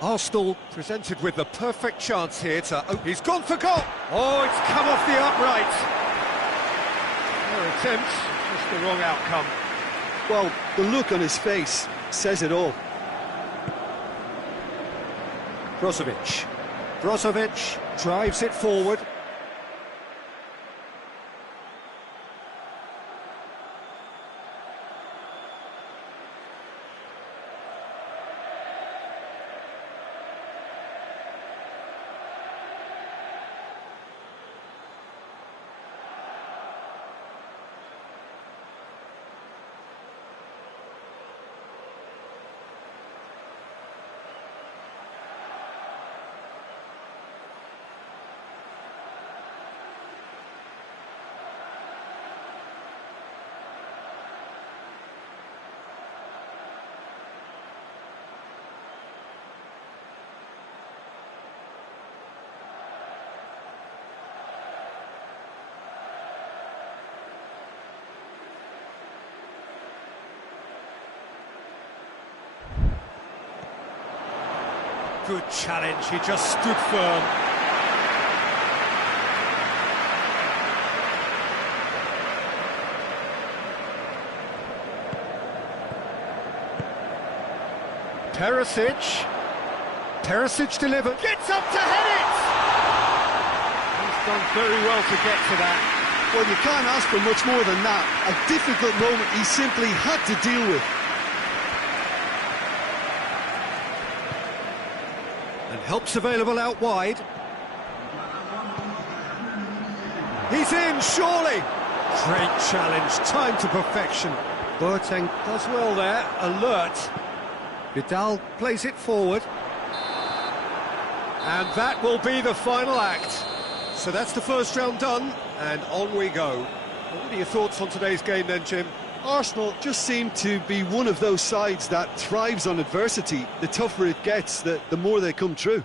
Arsenal presented with the perfect chance here to... Oh, he's gone for goal! Oh, it's come off the upright. Their attempt, just the wrong outcome. Well, the look on his face says it all. Brozovic. Brozovic drives it forward. Good challenge, he just stood firm. Perisic delivered, gets up to head it! He's done very well to get to that. Well, you can't ask for much more than that. A difficult moment he simply had to deal with. And help's available out wide. He's in, surely! Great challenge, time to perfection. Boateng does well there, alert. Vidal plays it forward. And that will be the final act. So that's the first round done, and on we go. What are your thoughts on today's game then, Jim? Arsenal just seem to be one of those sides that thrives on adversity. The tougher it gets, the more they come through.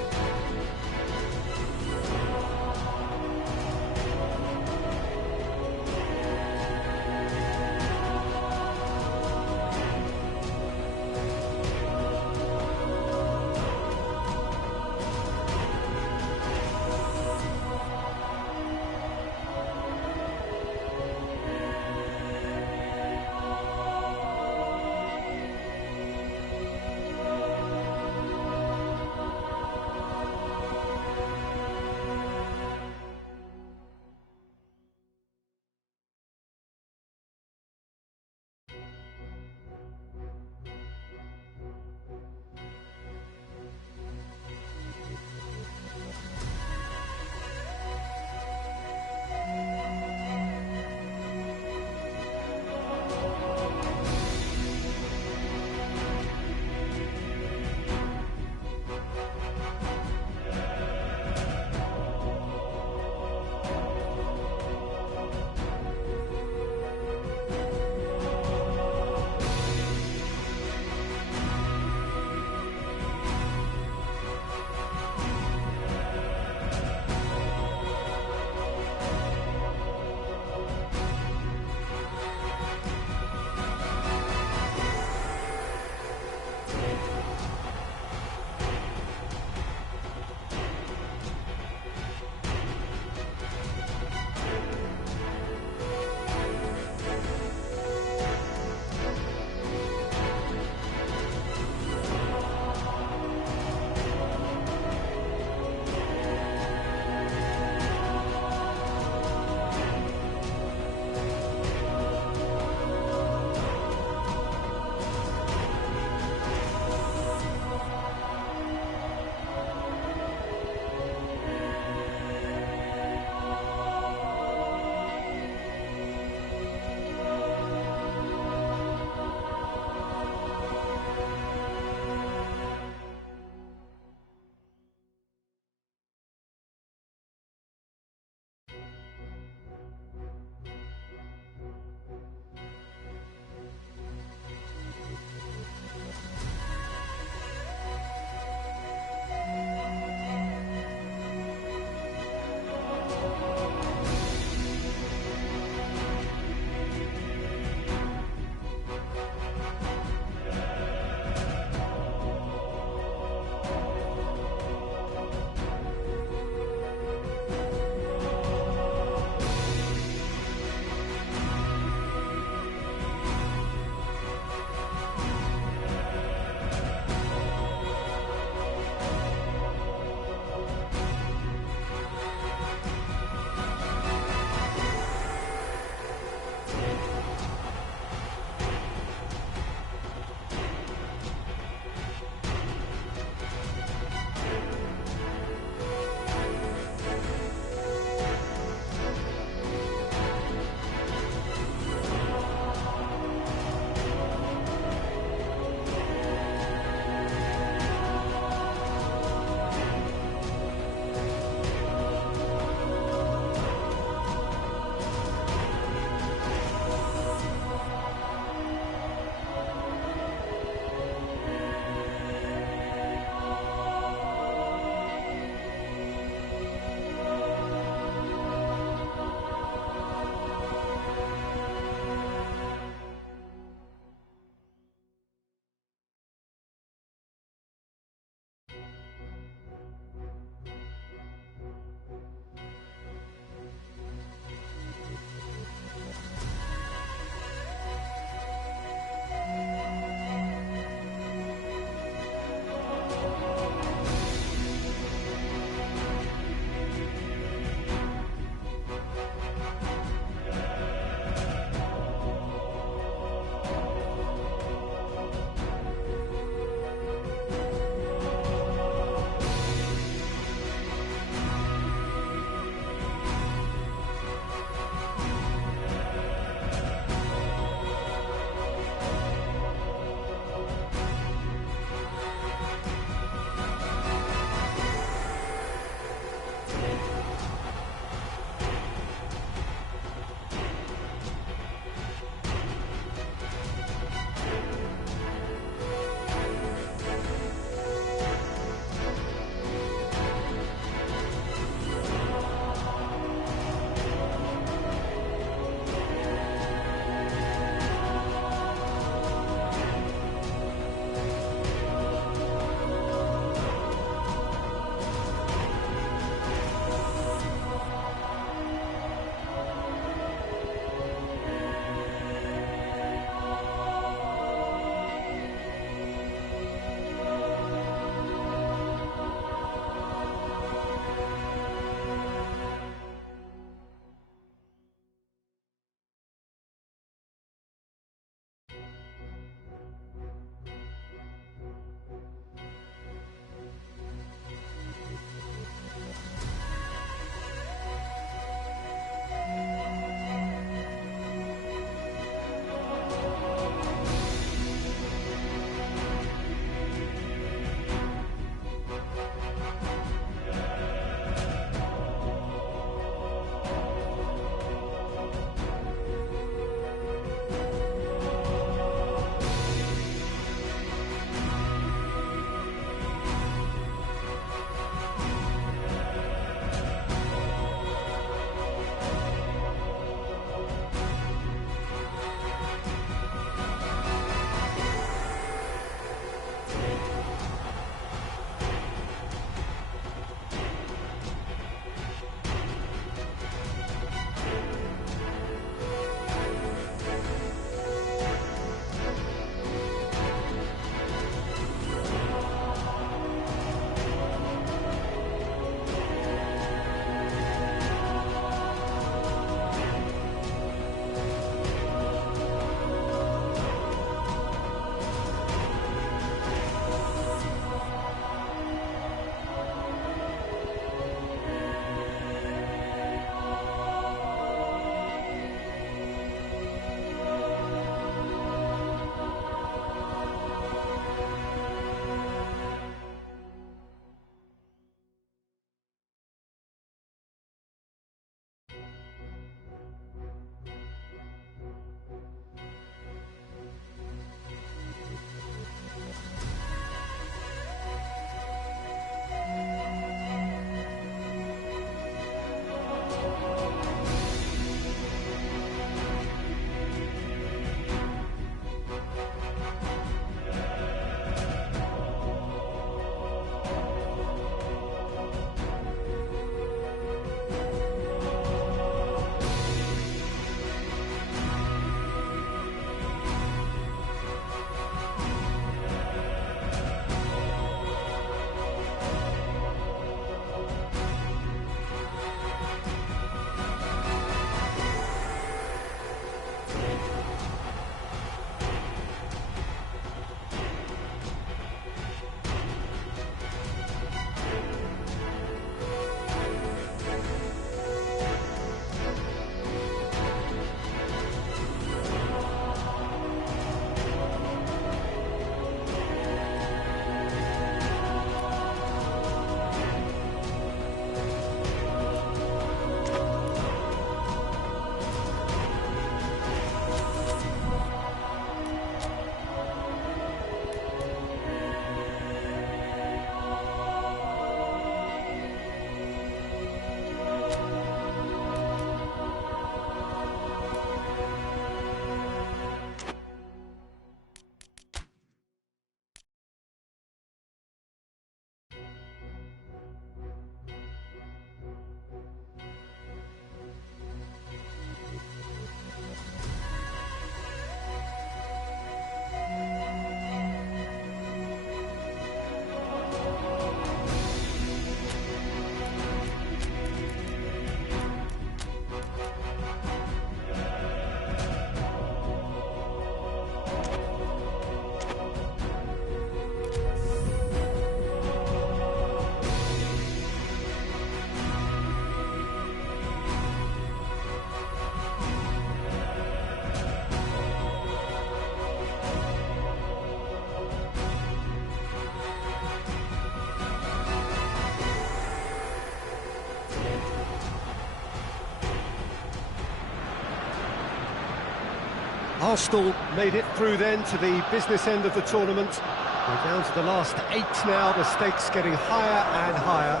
Arsenal made it through then to the business end of the tournament. We're down to the last 8 now, the stakes getting higher and higher.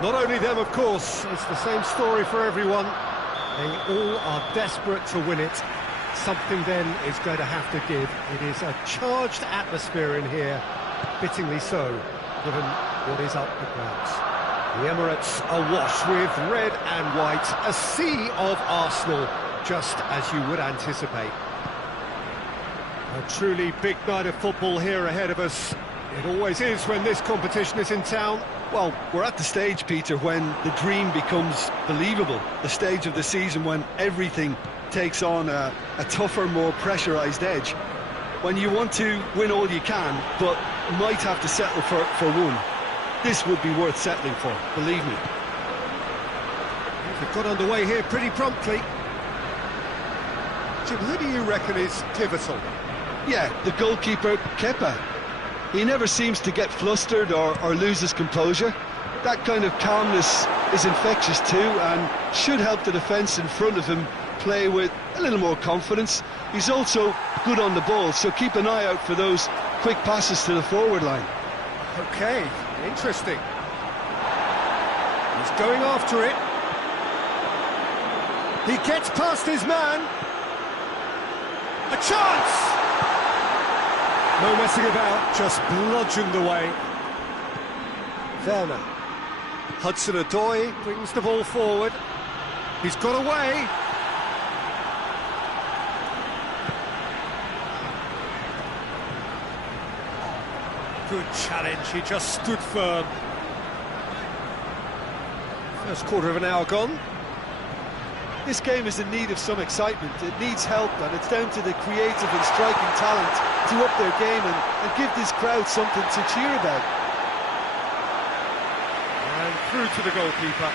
Not only them, of course, it's the same story for everyone. They all are desperate to win it. Something then is going to have to give. It is a charged atmosphere in here, fittingly so, given what is up the grounds. The Emirates awash with red and white, a sea of Arsenal, just as you would anticipate. A truly big night of football here ahead of us. It always is when this competition is in town. Well, we're at the stage, Peter, when the dream becomes believable. The stage of the season when everything takes on a tougher, more pressurised edge. When you want to win all you can, but might have to settle for one. This would be worth settling for, believe me. They've got underway here pretty promptly. Jim, who do you reckon is pivotal? Yeah, the goalkeeper, Kepa. He never seems to get flustered or lose his composure. That kind of calmness is infectious too, and should help the defence in front of him play with a little more confidence. He's also good on the ball, so keep an eye out for those quick passes to the forward line. Okay, interesting. He's going after it. He gets past his man. A chance! No messing about, just bludgeoned away. Werner. Hudson-Odoi brings the ball forward. He's got away. Good challenge, he just stood firm. First quarter of an hour gone. This game is in need of some excitement. It needs help, and it's down to the creative and striking talent to up their game and give this crowd something to cheer about. And through to the goalkeeper.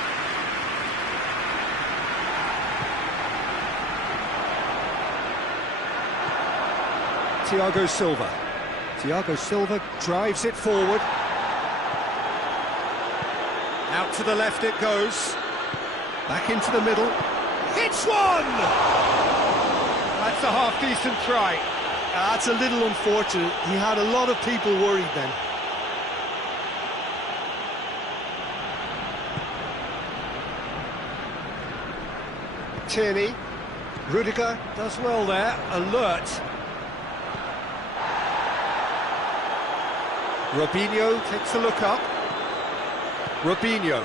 Thiago Silva. Thiago Silva drives it forward. Out to the left it goes. Back into the middle. It's one! That's a half-decent try. That's a little unfortunate. He had a lot of people worried then. Tierney. Rudiger does well there, alert. Robinho takes a look up. Robinho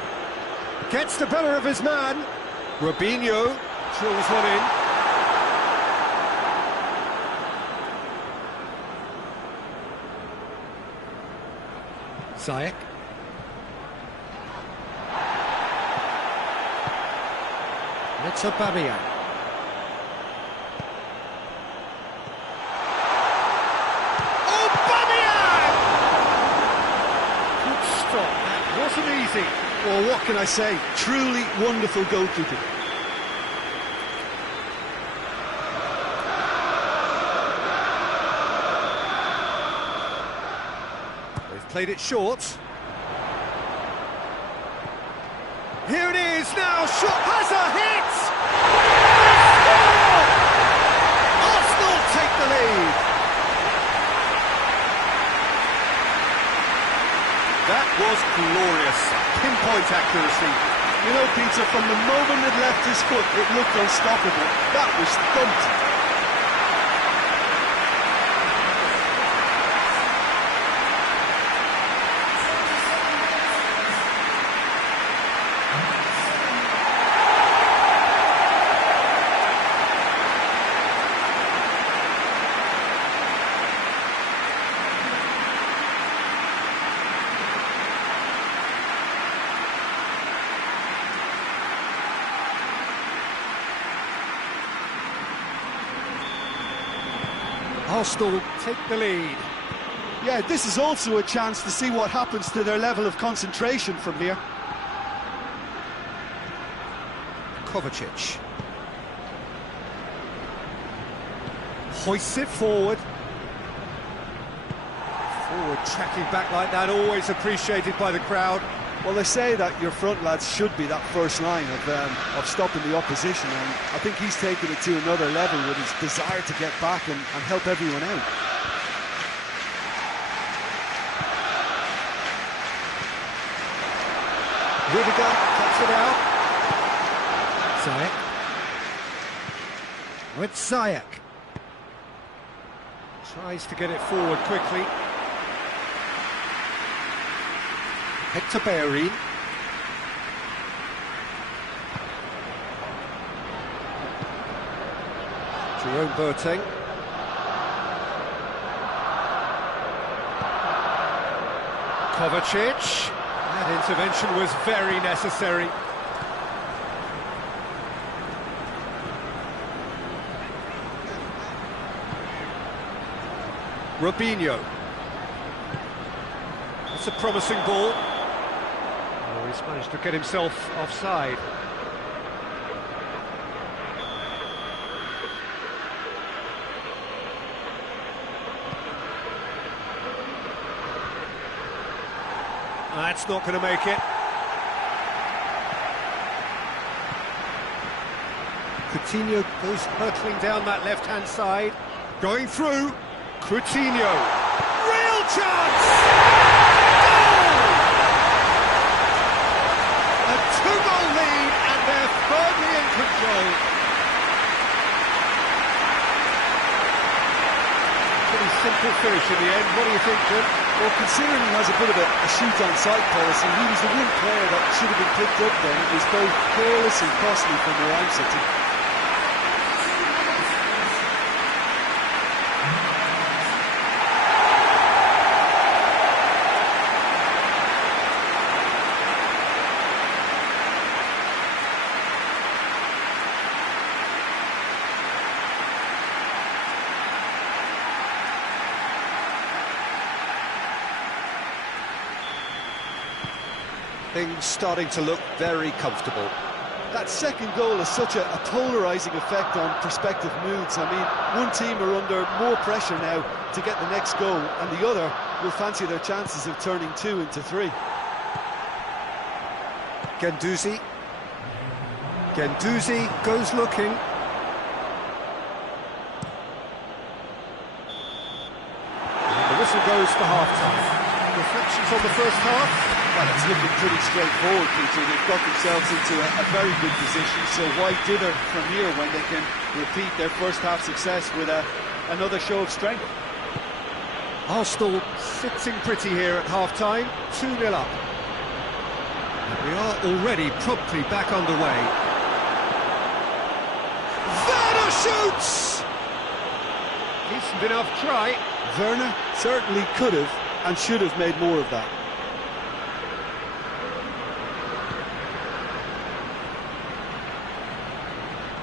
gets the better of his man. Robinho drills one in. Ziyech. It's Aubameyang. Aubameyang! Good stop, that wasn't easy. Well, what can I say? Truly wonderful goalkeeping. They've played it short. Here it is now, shot has a hit! Arsenal take the lead. That was glorious, pinpoint accuracy. You know, Peter, from the moment it left his foot, it looked unstoppable. That was thumped. Arsenal take the lead. Yeah, this is also a chance to see what happens to their level of concentration from here. Kovacic hoists it forward. Forward tracking back like that, always appreciated by the crowd. Well, they say that your front lads should be that first line of stopping the opposition, and I think he's taken it to another level with his desire to get back and help everyone out. Rudiger cuts it out. Ziyech. With Ziyech. Tries to get it forward quickly. Hector Bellerin. Jerome Boateng. Kovacic. That intervention was very necessary. Robinho. That's a promising ball. Oh, he's managed to get himself offside. That's not going to make it. Coutinho goes hurtling down that left-hand side. Going through. Coutinho. Real chance! Goal! A two-goal lead, and they're firmly in control. Pretty simple finish in the end. What do you think, Jim? Well, considering he has a bit of a shoot-on-sight policy, he was the one player that should have been picked up then. It was both careless and costly from where I'm sitting. Things starting to look very comfortable. That second goal has such a polarising effect on prospective moods. I mean, one team are under more pressure now to get the next goal, and the other will fancy their chances of turning 2 into 3. Guendouzi. Guendouzi goes looking. And the whistle goes for half-time. Reflections on the first half? Well, it's looking pretty straightforward, Peter. They've got themselves into a very good position, so why dither from here when they can repeat their first half success with another show of strength? Arsenal sitting pretty here at half-time, 2-0 up. And we are already promptly back underway. Werner shoots! Decent enough try. Werner certainly could have and should have made more of that.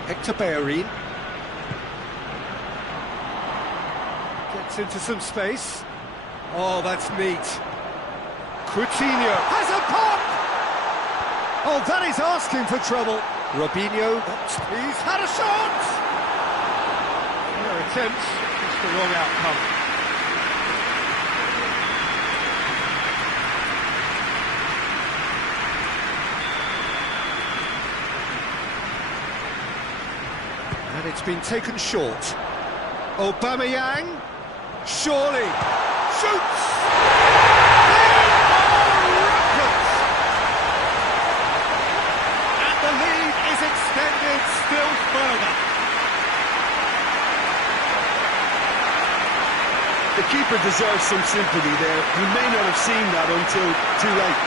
Hector Bellerin gets into some space. Oh, that's neat. Coutinho has a pop! Oh, that is asking for trouble. Robinho, he's had a shot! Their attempt, just the wrong outcome. And it's been taken short. Aubameyang, surely, shoots! And the lead is extended still further. The keeper deserves some sympathy there. He may not have seen that until too late.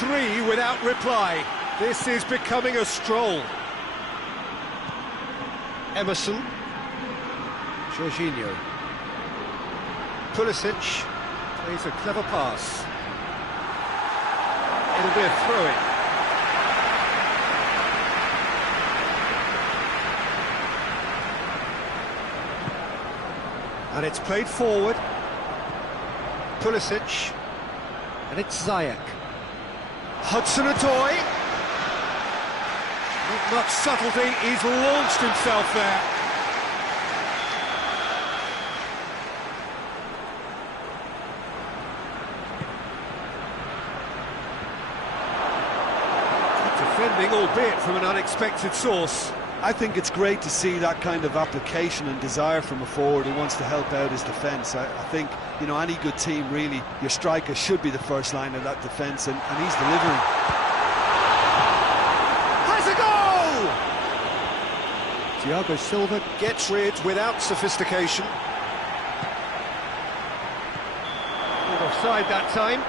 Three without reply. This is becoming a stroll. Emerson. Jorginho. Pulisic plays a clever pass. It'll be a throw-in. And it's played forward. Pulisic. And it's Ziyech. Hudson-Odoi. Not much subtlety, he's launched himself there. Defending, albeit from an unexpected source. I think it's great to see that kind of application and desire from a forward who wants to help out his defence. I think, you know, any good team, really, your striker should be the first line of that defence, and he's delivering. Has a goal! Thiago Silva gets rid without sophistication. Not offside that time.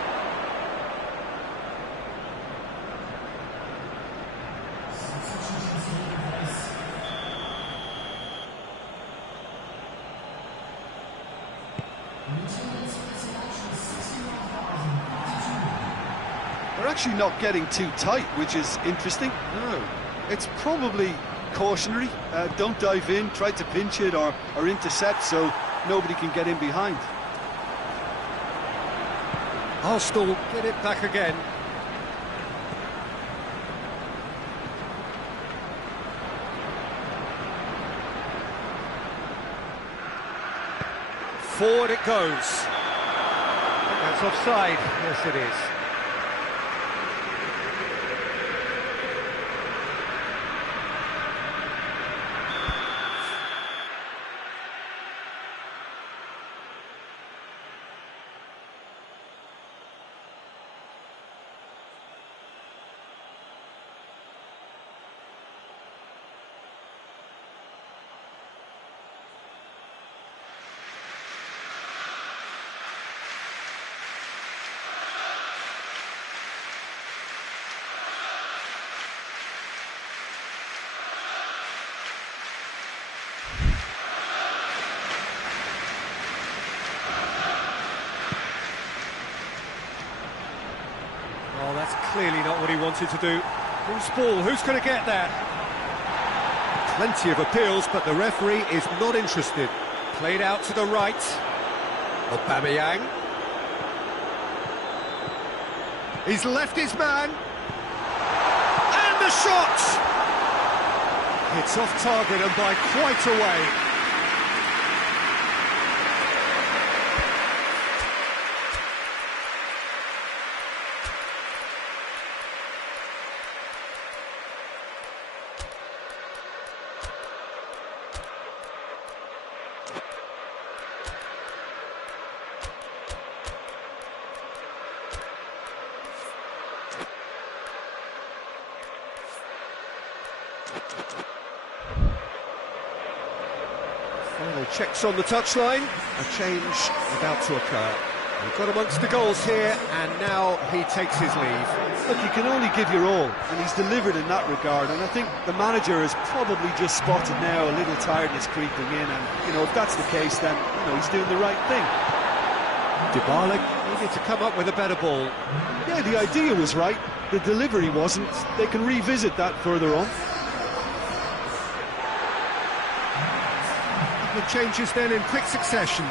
They're actually not getting too tight, which is interesting. No. It's probably cautionary. Don't dive in, try to pinch it or intercept so nobody can get in behind. Arsenal get it back again. Forward it goes. I think that's offside. Yes, it is. Oh, that's clearly not what he wanted to do. Who's ball? Who's going to get that? Plenty of appeals, but the referee is not interested. Played out to the right. Aubameyang. He's left his man. And the shot! It's off target and by quite a way. Final checks on the touchline, a change about to occur. We've got amongst the goals here, and now he takes his leave. Look, you can only give your all, and he's delivered in that regard, and I think the manager has probably just spotted now a little tiredness creeping in, and, you know, if that's the case, then, you know, he's doing the right thing. Dybala needed to come up with a better ball. Yeah, the idea was right, the delivery wasn't. They can revisit that further on. The changes then in quick succession.